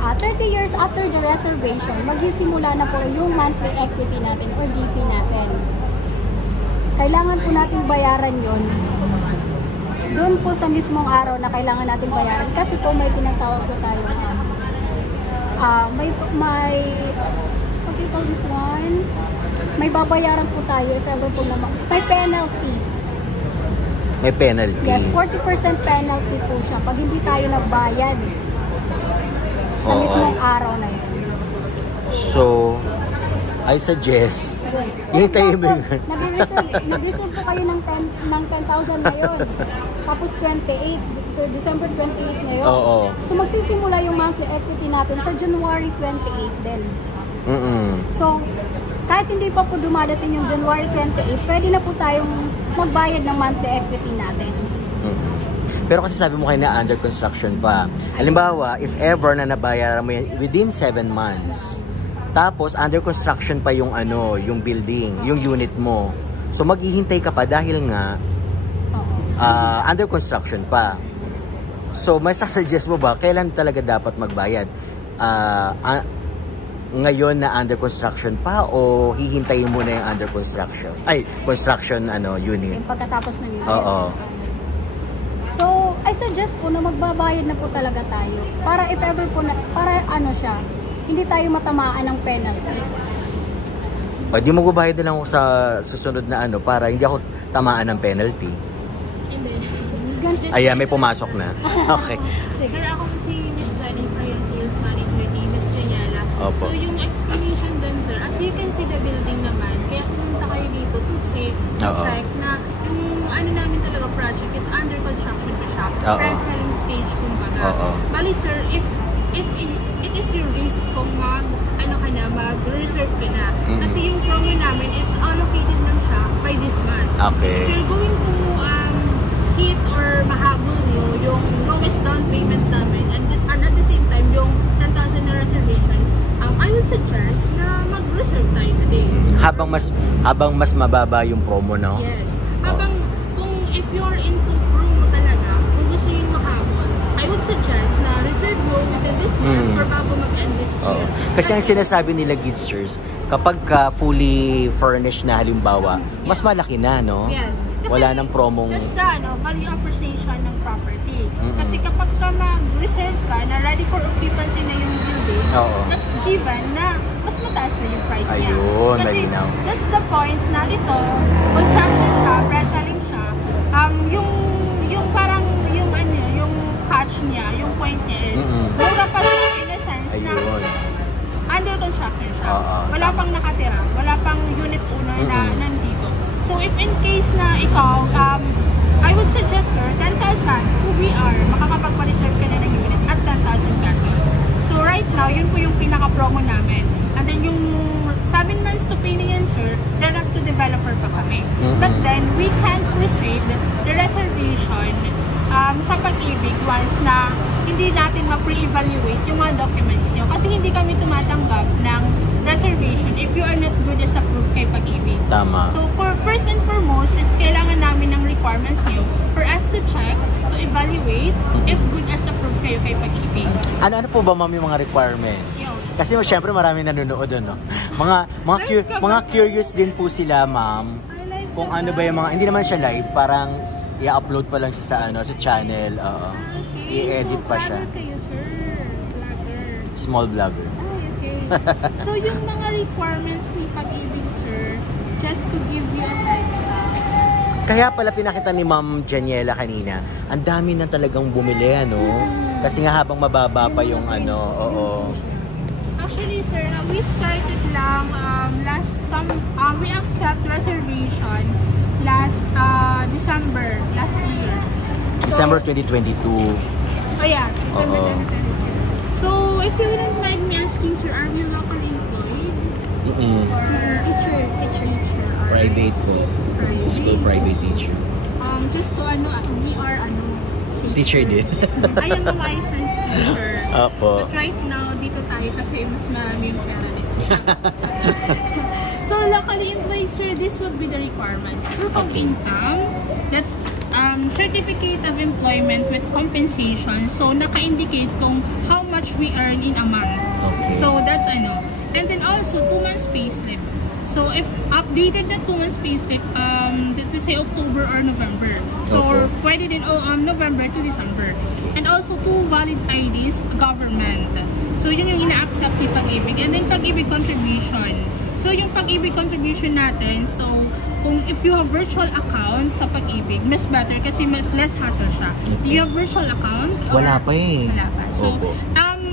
30 years after the reservation, magsisimula na po yung monthly equity natin or DP natin. Kailangan po natin bayaran yon doon po sa mismong araw na kailangan natin bayaran kasi po may tinatawag po tayo. What do you call this one? May babayaran po tayo if ever po naman. May penalty. May penalty. Yes, 40% penalty po siya pag hindi tayo nagbayad sa mismong araw na yun. So, I suggest, hintayin mo yun. Nag-reserve po kayo ng 10,000 ngayon. Tapos December 28 ngayon. Oo. So, magsisimula yung monthly equity natin sa January 28 din. So, kahit hindi pa po dumadating yung January 28, pwede na po tayong magbayad ng monthly equity natin. Pero kasi sabi mo kayo na under construction pa. Halimbawa, if ever na nabayaran mo yan within 7 months, tapos under construction pa yung yung building, yung unit mo. So maghihintay ka pa dahil nga under construction pa. So may sasuggest mo ba kailan talaga dapat magbayad? Ngayon na under construction pa o hihintayin mo na yung under construction? Ay, construction unit. Yung pagkatapos ng unit. Oo. So, I suggest po na magbabayad na po talaga tayo. Para if ever po na, para siya, hindi tayo matamaan ng penalty. O, di magbabayad na lang ako sa susunod na para hindi ako tamaan ng penalty. Ganito. Ayan, may pumasok na. Okay. Sige. Pero ako si Miss Jennifer, yung sales manager ni Miss Janiela. Opo. So yung explanation dun, sir, as you can see the building naman, kaya pumunta kayo dito to check na yung namin talaga project is under construction pa siya. Pre-selling stage kumbaga. Bali sir, if it is your risk kung mag-reserve ka na. Kasi yung promo namin is allocated lang siya by this month. Okay. If you're going to hit or mahabol nyo yung lowest down payment namin and at the same time yung 10,000 na reservation, I would suggest na mag-reserve tayo today. Habang mas mababa yung promo, no? Yes. Habang if you're into promo talaga, kung gusto nyo mahabol, I would suggest na reserve mo within this month or bago mag-end this year. Kasi ang sinasabi nila, Gidsers, kapag fully furnished na halimbawa, mas malaki na, no? Yes. Kasi wala nang promong... That's the value appreciation ng property. Kasi kapag ka mag-reserve ka na ready for occupancy na yung building, that's given na mas mataas na yung price niya. Ayun, kasi malinaw. That's the point na ito, construction siya, pre-selling siya, yung parang yung catch niya, yung point niya is, mura pa siya in a sense na under construction siya. Wala pang nakatira, wala pang unit owner na nandito. So if in case na ikaw, I would suggest sir, 10,000 2BR, makakapag-reserve ka na ng unit at 10,000 pesos. So right now, yun po yung pinaka-promo namin. And then yung 7 months to pay na yan sir, direct to developer pa kami. But then, we can proceed the reservation sa Pag-ibig once na hindi natin ma-pre-evaluate yung mga documents nyo. Kasi hindi kami tumatanggap ng reservation if you are not good as approved kay Pag-ibig. Tama. So for first and foremost is kailangan namin ng requirements nyo for us to check, to evaluate if good as approved kayo kay Pag-ibig. Ano po ba ma'am yung mga requirements? Kasi syempre marami nanonood no. Mga curious din po sila ma'am. Kung ano ba yung mga hindi naman siya live, parang i-upload pa lang siya sa channel. I-edit pa siya. Vlogger kayo sir. Vlogger. Small vlogger. Okay. So yung mga requirements ni Pag-ibig sir, just to give you a heads up. Kaya pala pinakita ni Ma'am Janiela kanina, ang dami na talagang bumili Kasi nga habang mababa pa yung Actually sir, we started lang we accept reservation last December last year. December 2022. Oh yeah, December 2022. So if you wouldn't mind me asking sir, are you locally employed? Or teacher? Private po. School private teacher. Just to we are teacher din. I am a licensed teacher. Opo. But right now, dito tayo kasi mas marami yung pera dito. So, locally employed, sir, this would be the requirements. Proof of income, that's certificate of employment with compensation. So, naka-indicate kung how much we earn in a month. Okay. So, that's And then also, 2 months payslip. So, if updated na 2 months payslip, let's say October or November. So, pwede din November to December. And also, 2 valid IDs, government. So, yun yung ina-accept ni Pag-ibig. And then, Pag-ibig contribution. So, yung Pag-ibig contribution natin, so, if you have virtual account sa Pag-ibig, mas better kasi mas less hassle siya. Do you have virtual account? Wala pa eh. Wala pa. So,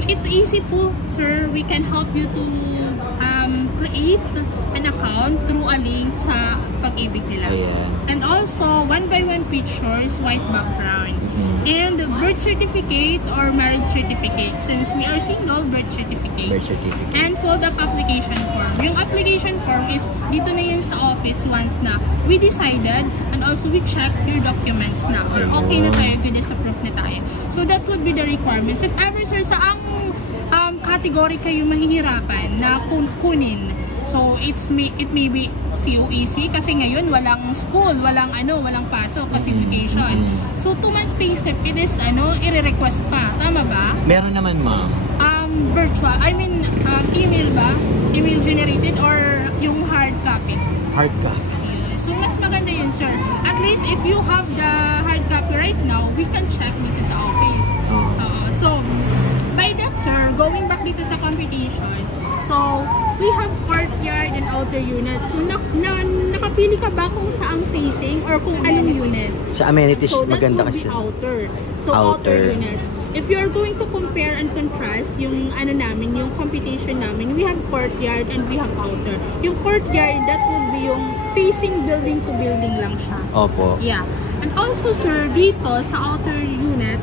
it's easy po, sir. We can help you to create an account through a link sa Pag-ibig nila. Ayan. And also, 1x1 pictures, white background. And birth certificate or marriage certificate. Since we are single, birth certificate. Birth certificate. And filled up application form. Yung application form is dito na yun sa office once na we decided and also we check your documents na or okay na tayo, good as approved na tayo. So that would be the requirements. If ever sir, sa ang category kayo mahihirapan na kunin. So it may be COEC kasi ngayon walang school, walang pasok kasi vacation. So 2 months pay slip, it is i-request pa. Tama ba? Meron naman, ma'am. Virtual, email ba? Email generated or yung hard copy? Hard copy. So mas maganda yun, sir. At least if you have the hard copy right now, we can check dito sa office. So by that, sir, going back dito sa computation, so we have courtyard and outer unit. So nakapili ka ba kung saang facing or kung anong unit? Sa amenities, So maganda that would kasi. be outer. So outer units. If you are going to compare and contrast yung namin, yung computation namin, we have courtyard and we have outer. Yung courtyard, that would be yung facing building to building lang siya. Opo. Yeah. And also sir, dito sa outer unit,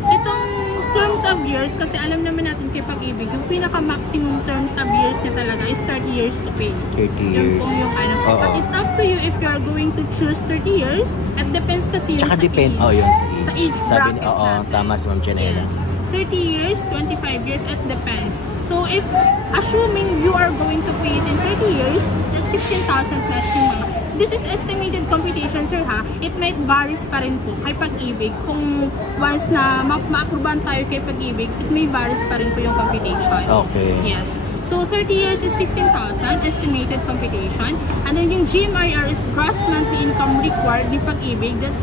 itong terms of years, kasi alam naman natin kay Pag-ibig, yung pinaka-maximum terms of years niya talaga is 30 years to pay. 30 Yung years. But it's up to you if you are going to choose 30 years. It depends kasi yun Tsaka sa depend, age. yun sa age. Sa age Sabi ni, bracket natin. tama si Ma'am Janela. Yes. 30 years, 25 years, it depends. So if, assuming you are going to pay it in 30 years, that's 16,000 plus yung mga. This is estimated computation, sir, ha? It might varies pa rin po kay Pag-ibig. Kung once na ma-approvean tayo kay Pag-ibig, it may varies pa rin po yung computation. Okay. Yes. So 30 years is 16,000 estimated computation. And then yung GMIR is gross monthly income required ni Pag-ibig. That's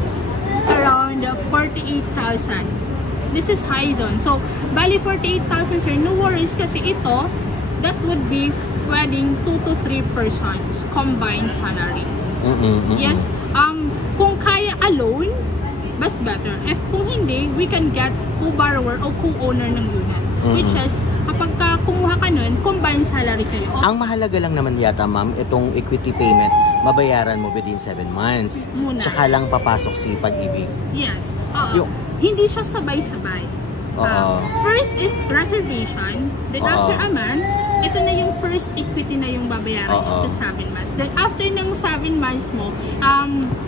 around 48,000. This is high zone. So, bali 48,000, sir. No worries kasi ito, that would be pwedeng 2 to 3 persons combined salary. Yes. Kung kaya alone, mas better. If kung hindi, we can get co-borrower o co-owner ng unit. Which is, kapag kumuha ka nun, combined salary kayo. Ang mahalaga lang naman yata, ma'am, itong equity payment, mabayaran mo within 7 months. Muna. Tsaka lang papasok si Pag-ibig. Yes. Yung- Hindi siya sabay-sabay. First is reservation. Then after a month, ito na yung first equity na yung babayaran nyo to 7 months. Then after ng 7 months mo,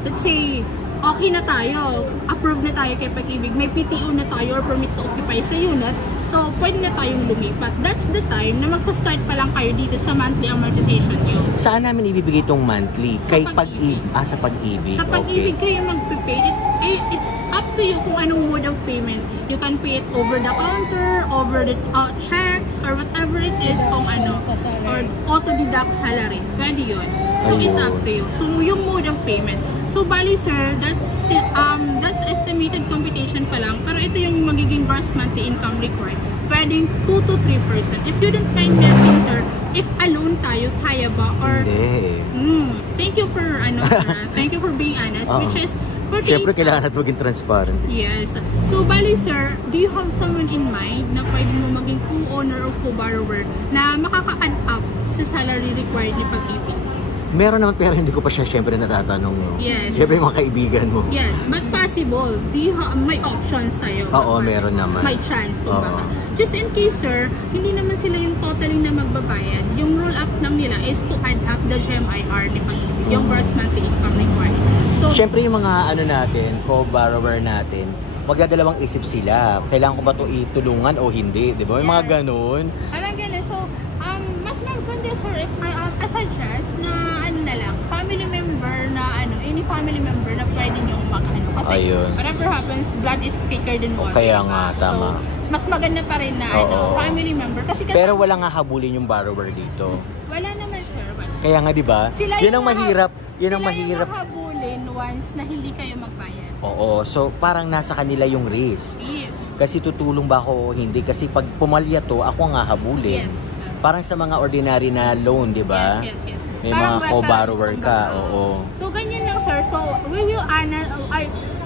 let's say, okay na tayo, approve na tayo kay Pag-ibig, may PTO na tayo or permit to occupy sa unit, so pwede na tayong lumipat. That's the time na magsa-start pa lang kayo dito sa monthly amortization nyo. Saan namin ibibigay itong monthly? Sa Kay Pag-ibig. Sa Pag-ibig. Sa Pag-ibig kayo magpipay, it's up to you kung anong mode of payment. You can pay it over the counter, over the checks, or whatever it is kung ano, or auto-deduct salary. Pwede yun. So it's up to you. So yung mode of payment. So bali sir, that's still that's estimated computation pa lang, pero ito yung magiging gross monthly income required. Pwedeng 2 to 3%. If you don't mind guessing sir, if alone tayo, kaya ba? Or thank you for sir, thank you for being honest, which is Siyempre, kailangan natin maging transparent. Yes. So, bali sir, do you have someone in mind na pwede mo maging co-owner or co-borrower na makaka-add up sa salary required ni Pag-ibig? Meron naman, pero hindi ko pa siya siyempre natatanong. No? Yes. Siyempre, yung mga kaibigan mo. Yes, but possible. Do you may options tayo? Oo, Possible. meron naman. May chance, kumbaga. Just in case, sir, hindi naman sila yung totally na magbabayad. Yung roll up lang nila is to add up the GMIR ni Pag-ibig, yung gross monthly income required. So, Siyempre, yung mga natin, co-borrower natin, magdadalawang isip sila. Kailangan ko ba ito itulungan o hindi? Di ba? Yung mga ganun. Parang gano'n. So, mas maganda, sir, if I suggest na na lang, family member na any family member na pwede niyong Kasi Ayun. whatever happens, blood is thicker than water. Kaya nga, tama. So, mas maganda pa rin na family member. Kasi Pero wala nga habulin yung borrower dito. wala naman, sir. Kaya nga, di ba? Sila Yun yung ang mahirap. Yun ang sila mahirap. yung mahabulin once na hindi kayo magbayad. Oo. So, parang nasa kanila yung risk. Yes. Kasi tutulong ba ako o hindi? Kasi pag pumalya to, ako nga habulin. Yes. Parang sa mga ordinary na loan, di ba? Yes. May Parang mga co-borrower reference, ka. kumbaga. Oo. So, ganyan lang, sir. So, we will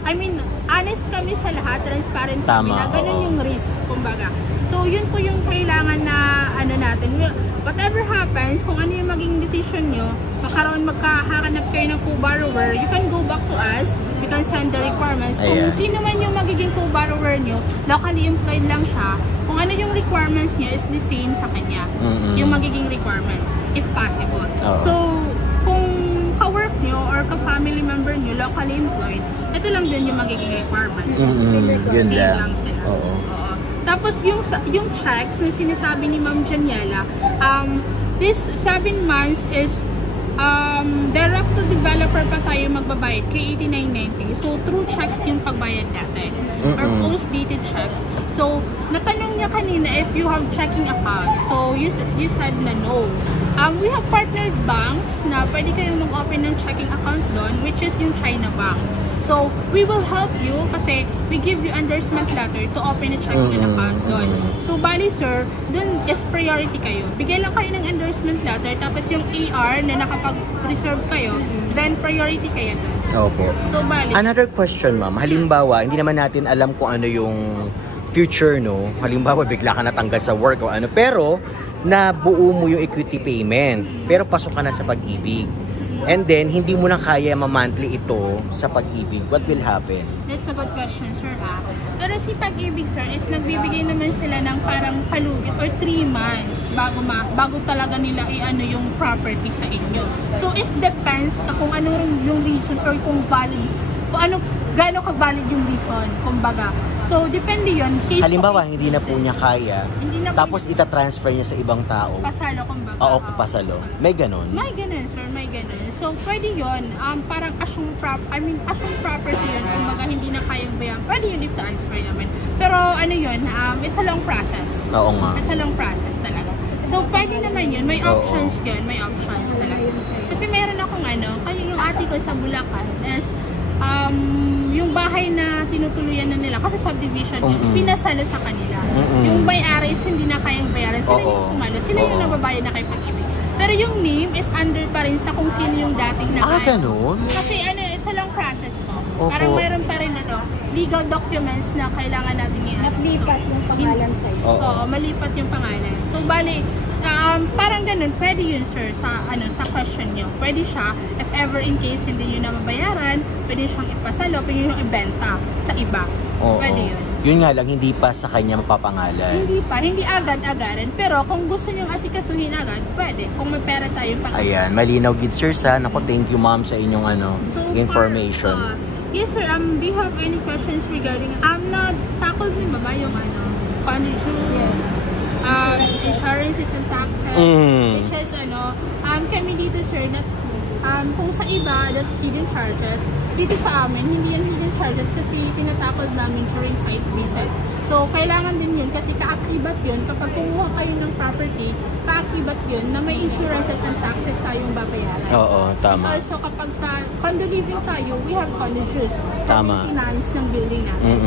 I mean, honest kami sa lahat, transparent kami Tama, na ganun oo. yung risk, kumbaga. So, yun po yung kailangan na, ano natin, whatever happens, kung ano yung maging decision nyo, magkahanap kayo ng co-borrower, you can go back to us, we can send the requirements. Kung Ayan. sino man yung magiging co-borrower nyo, locally employed lang siya, kung ano yung requirements niya is the same sa kanya, yung magiging requirements, if possible. Oo. So, kung ka-work nyo or ka-family member nyo, locally employed, ito lang din yung magiging requirements. Yun Same lang. lang sila. Oo. Oo. Tapos yung checks na sinasabi ni Ma'am Janiela, this 7 months is direct to developer pa tayo magbabayad kay 89.90. So through checks yung pagbayad natin or post-dated checks. So natanong niya kanina if you have checking account. So you said na no. We have partnered banks na pwede kayong mag-open ng checking account doon, which is yung China Bank. So, we will help you kasi we give you endorsement letter to open a checking account doon. So, bali sir, doon is priority kayo. Bigay lang kayo ng endorsement letter, tapos yung AR na nakapag-reserve kayo, then priority kayo doon. Opo. So, bali. Another question, ma'am. Halimbawa, hindi naman natin alam kung ano yung future, no? Halimbawa, bigla ka natanggal sa work o ano. Pero, nabuo mo yung equity payment. Pero pasok ka na sa Pag-ibig. And then, hindi mo na kaya ma-monthly ito sa Pag-ibig. What will happen? That's a good question, sir. Pero si Pag-ibig, sir, is nagbibigay naman sila ng parang palugit or 3 months bago talaga nila i-ano yung property sa inyo. So, it depends kung ano rin yung reason or kung valid, gaano ka-valid yung reason, kumbaga. So, depende yun. Halimbawa, hindi na po niya kaya, Hindi na po tapos ita-transfer niya sa ibang tao. pasalo, kumbaga. Oo, pasalo. May ganon. May ganun, sir. May ganun. So, pwede yun. Parang assume property yun. Kumbaga, hindi na kayang bayan. Pwede yun i-transfer naman. Pero, ano yun, it's a long process. Oo nga. It's a long process talaga. So, pwede naman yun. May options yun. May options talaga. Kasi meron akong kaya yung ate ko sa Bulacan is, yung bahay na tinutuluyan na nila kasi subdivision yun, pinasalo sa kanila. Yung may-ari hindi na kayang bayaran, sila yung sumalo, sila yung nababayad na kay Pag-ibig. Pero yung name is under pa rin sa kung sino yung dating nakaya. Ganun? Kasi it's a long process po. Opo. Parang mayroon pa rin legal documents na kailangan natin Naglipat yung pangalan sa'yo. Oo, malipat yung pangalan. So, bali, parang ganun, pwede yun sir sa question nyo. Pwede siya, if ever in case hindi nyo na mabayaran, pwede siyang ipasalo, pwede nyo ibenta sa iba. Pwede yun. Yun nga lang, hindi pa sa kanya mapapangalan. Hindi agad-agaran. Pero kung gusto nyo asikasuhin agad, pwede. Kung may pera tayo pang Ayan, malinaw gid sir sa. Naku, thank you ma'am sa inyong information. Yes sir, do you have any questions regarding, na-tackle niyo ba yung conditions, insurances and taxes, which is kami dito sir, kung sa iba, that's hidden charges. Dito sa amin, hindi yan hidden charges kasi tinatakot namin during site visit. So, kailangan din yun kasi kaakibat yun. Kapag kumuha kayo ng property, kaakibat yun na may insurances and taxes tayong babayaran. Oo, tama. And also, kapag condo living tayo, we have condo dues for maintenance ng building natin.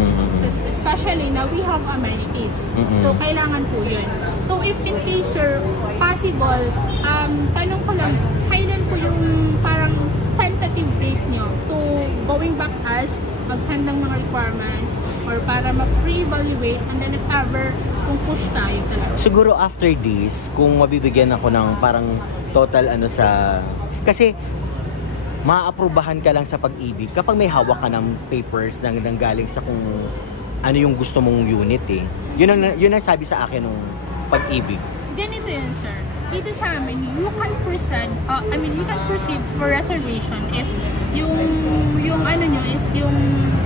Especially na we have amenities. So, kailangan po yun. So, if in case, sir, possible, tanong ko lang, kailan po yung parang tentative date nyo to going back as mag-send ng mga requirements or para ma-pre-evaluate and then if ever kung push tayo talaga. Siguro after this, kung mabibigyan ako ng parang total kasi maaprubahan ka lang sa Pag-ibig kapag may hawak ka ng papers na galing sa kung ano yung gusto mong unit eh. Yun ang sabi sa akin ng Pag-ibig. Ganito yun, sir. Dito sa amin, you can proceed for reservation if yung nyo is yung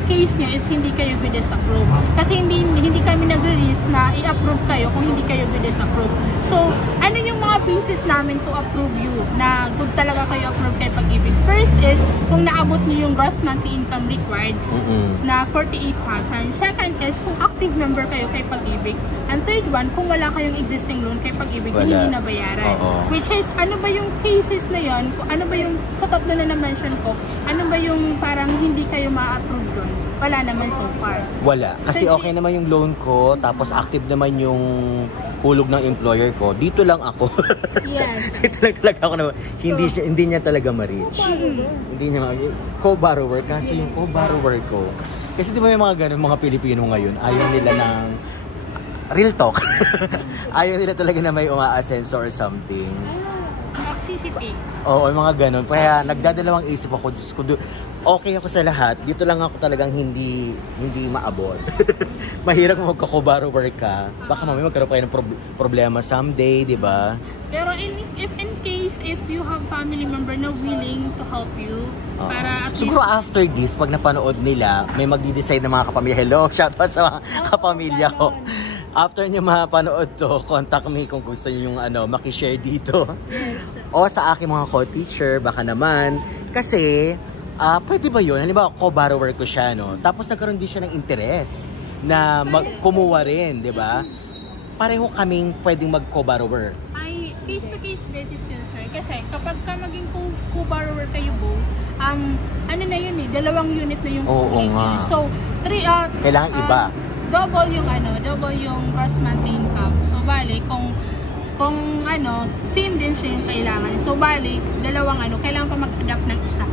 case nyo is hindi kayo disapprove. Kasi hindi kami nagre-release na i-approve kayo kung hindi kayo disapprove. So, ano yung mga basis namin to approve you na good talaga kayo approve kay Pag-ibig? First is, kung naabot nyo yung gross monthly income required na 48,000. Second is, kung active member kayo kay Pag-ibig. And third one, kung wala kayong existing loan kay Pag-ibig, hindi nabayaran. Which is, ano ba yung cases na yon? Ano ba yung, sa tatlo na na-mention ko, ano ba yung parang hindi kayo ma-approve doon? Wala naman so far. Wala. Kasi okay naman yung loan ko, tapos active naman yung hulog ng employer ko, dito lang ako. Yes. Dito lang talaga ako na hindi niya talaga ma-reach. Hindi niya co-borrower kasi yung co-borrower ko. Kasi di ba may mga ganun mga Pilipino ngayon, ayaw nila ng real talk. Ayaw nila talaga na may umaasenso or something. Toxicity. Oo, mga ganun. Kaya nagdadalawang isip ako, Diyos ko, okay ako sa lahat. Dito lang ako talagang hindi maabot. Mahirap kung magka-co-borrower ka. Baka mamaya magkaroon kayo ng problema someday, di ba? Pero if in case if you have family member na willing to help you, para at siguro least... after this, pag napanood nila, may magdi-decide ng mga kapamilya. Hello, shoutout sa mga kapamilya ko. After nyo mapanood to, contact me kung gusto nyo yung makishare dito. Yes. O sa aking mga co-teacher, baka naman. Kasi, pwede ba yun? Halimbawa, co-borrower ko siya, no? Tapos nagkaroon din siya ng interest na kumuha rin, di ba? Pareho kaming pwedeng mag-co-borrower. Ay, case-to-case basis yun, sir. Kasi kapag ka maging co-borrower kayo both, ano na yun dalawang unit na yung Oo nga. So, Kailangan iba. Double yung gross monthly income. So, bali, kung same din siya yung kailangan. So, bali, kailangan pa mag-adapt ng isa.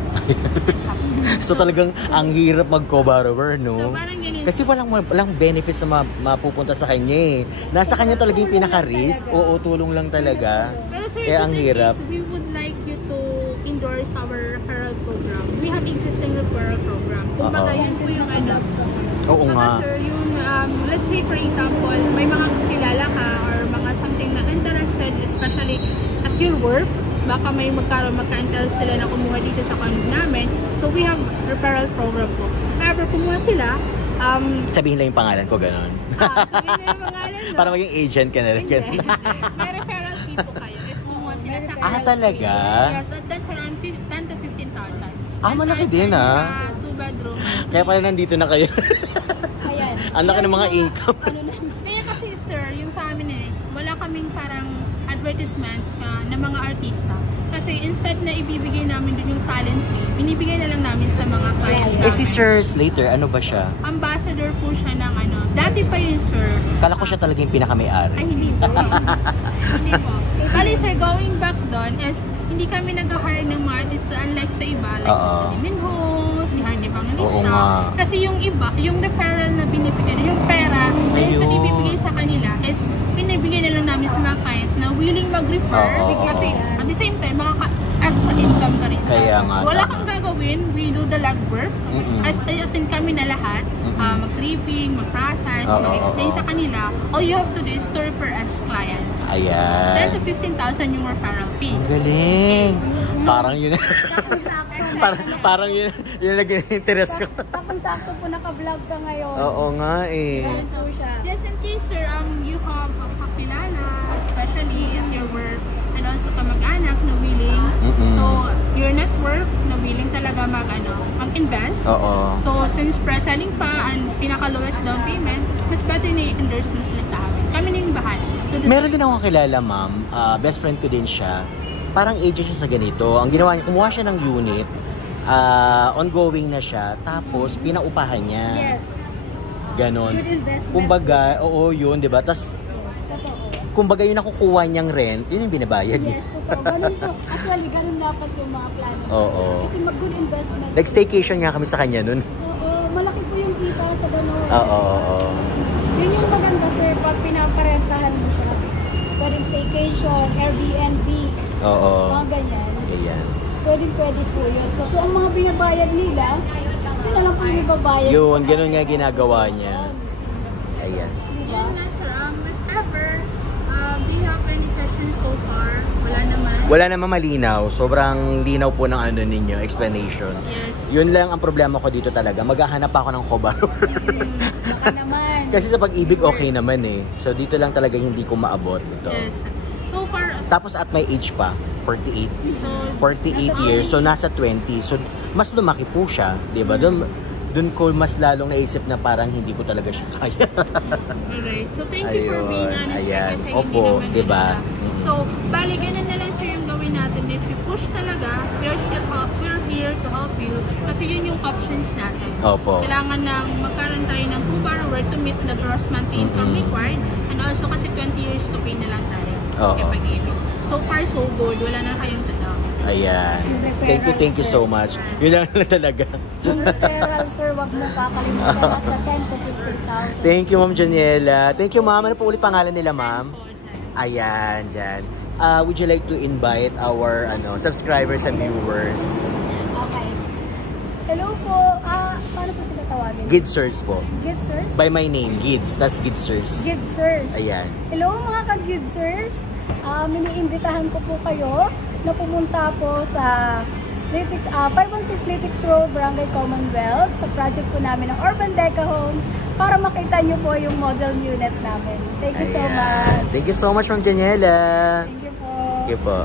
So talagang ang hirap mag-co-borrower, no? So, parang ganun. Kasi walang benefits na mapupunta sa kanya eh. Nasa kanya talaga yung pinaka-risk. Oo, tulong lang talaga. Pero sir, kaya ang hirap. We would like you to endorse our referral program. We have existing referral program. Kumbaga, yun po yung Oo nga. Sir, yung, let's say for example, may mga kilala ka or mga something na interested, especially at your work, baka may magka-interest sila na kumuha dito sa kanto namin. So, we have referral program po. If ever kumuha sila, sabihin lang yung pangalan ko, gano'n. sabihin na yung pangalan, no? Para maging agent ka na rin. May referral fee po kayo if kumuha sila sa Talaga? Yes, that's around 10 to 15,000. Malaki din, Sa 2-bedroom. Kaya pala nandito na kayo. Ayan. Ang laki ng mga income. Kaya kasi, sir, yung sa amin wala kaming parang advertisement na mga artista. Kasi instead na ibibigay namin dun yung talent fee, binibigay na lang namin sa mga client namin. Si Sir Slater, ano ba siya? Ambassador po siya ng dati pa yun, sir. Kala ko siya talaga yung pinaka-may-ari. Ay, hindi po. Hindi po. Bali, sir, going back doon is hindi kami nag-hire ng mga artista unlike sa iba, like si Lee Minho, si Hardy Evangelista. Kasi yung iba, yung referral na binibigay, yung pera na instead ibibigay sa kanila is binibigay na lang namin sa mga client na willing mag-refer kasi at the same time, makaka-add sa income ka rin. So, wala kang gagawin, we do the legwork. As in kami na lahat, mag-tripping, mag-process, mag-explain sa kanila. All you have to do is to refer as clients. Ayan. 10 to 15,000 yung referral fee. Ang galing. So, parang yun. parang yun naging interest ko. Sakto po naka-vlog ka ngayon. Oo nga eh. Yes, po siya. Just in case, sir, you have kakilala, especially at your work, and also kamag-anak na willing. So, your network na willing talaga mag-invest. So, since pre-selling pa and pinaka-lowest down payment, mas better na i-endorse mo sila sa amin. Kami na yung bahala. Meron din ako kilala, ma'am. Best friend ko din siya. Parang agent siya sa ganito. Ang ginawa niya, kumuha siya ng unit. Ongoing na siya. Tapos, pinaupahan niya. Yes. Ganon. Good investment. Kumbaga, oo yun, di ba? Tapos, kumbaga yung nakukuha niyang rent, yun yung binabayad niya. Yes, totoo. Ganun po. Actually, ganun dapat yung mga plano. Oo. Kasi mag-good investment. Nag-staycation nga kami sa kanya nun. Oo, malaki po yung kita sa ganun. Oo. Yun yung maganda, sir, pag pinaparentahan mo siya. Pwedeng staycation, Airbnb, mga ganyan. Ayan. Pwede po yun. So, ang mga binabayad nila, yun na lang po yung ibabayad. Yun, ganun nga ginagawa niya. Ayan. Yan lang, sir. If ever, do you have any questions so far? Wala naman. Wala naman malinaw. Sobrang linaw po ng ninyo, explanation. Yes. Yun lang ang problema ko dito talaga. Maghahanap ako ng co-borrower. Baka naman. Kasi sa pag-ibig okay naman eh. So dito lang talaga hindi ko maabot ito. Yes. So far, Tapos at my age pa, 48. so 48 years, so nasa 20. So mas lumaki po siya, 'di ba? Doon ko mas lalong naisip na parang hindi ko talaga siya kaya. alright. So thank you for being honest, sir, Ayan. kasi Opo, hindi naman diba? ganun. So, bali, ganun na lang, sir, yung gawin natin. If you push talaga, we're here to help you kasi yun yung options natin. Opo. Kailangan magkaroon tayo ng co-borrower to meet the gross monthly income required, and And also kasi 20 years to pay na lang tayo. Oo. Okay, pag-ibig. So far, so good. Wala na kayong tanong. Ayan. Thank you so much. Yun lang talaga. Yung referral, sir, wag mo kakalimutan. Nasa 10 to 15,000. Thank you, Ma'am Janiela. Thank you, Ma'am. Ano po ulit pangalan nila, Ma'am? Ayan, dyan. Would you like to invite our subscribers and viewers? Okay. Hello po. Paano po sila tawagin? Gidsers po. Gidsers? By my name, Gids. That's Gidsers. Gidsers. Ayan. Hello mga ka-Gidsers. Mini-imbitahan ko po kayo na pumunta po sa 516 Litix Road, Barangay Commonwealth sa project po namin ng Urban Deca Homes para makita nyo po yung model unit namin. Thank you so much. Thank you so much, Ma'am Janiela. Thank you po. Thank you po.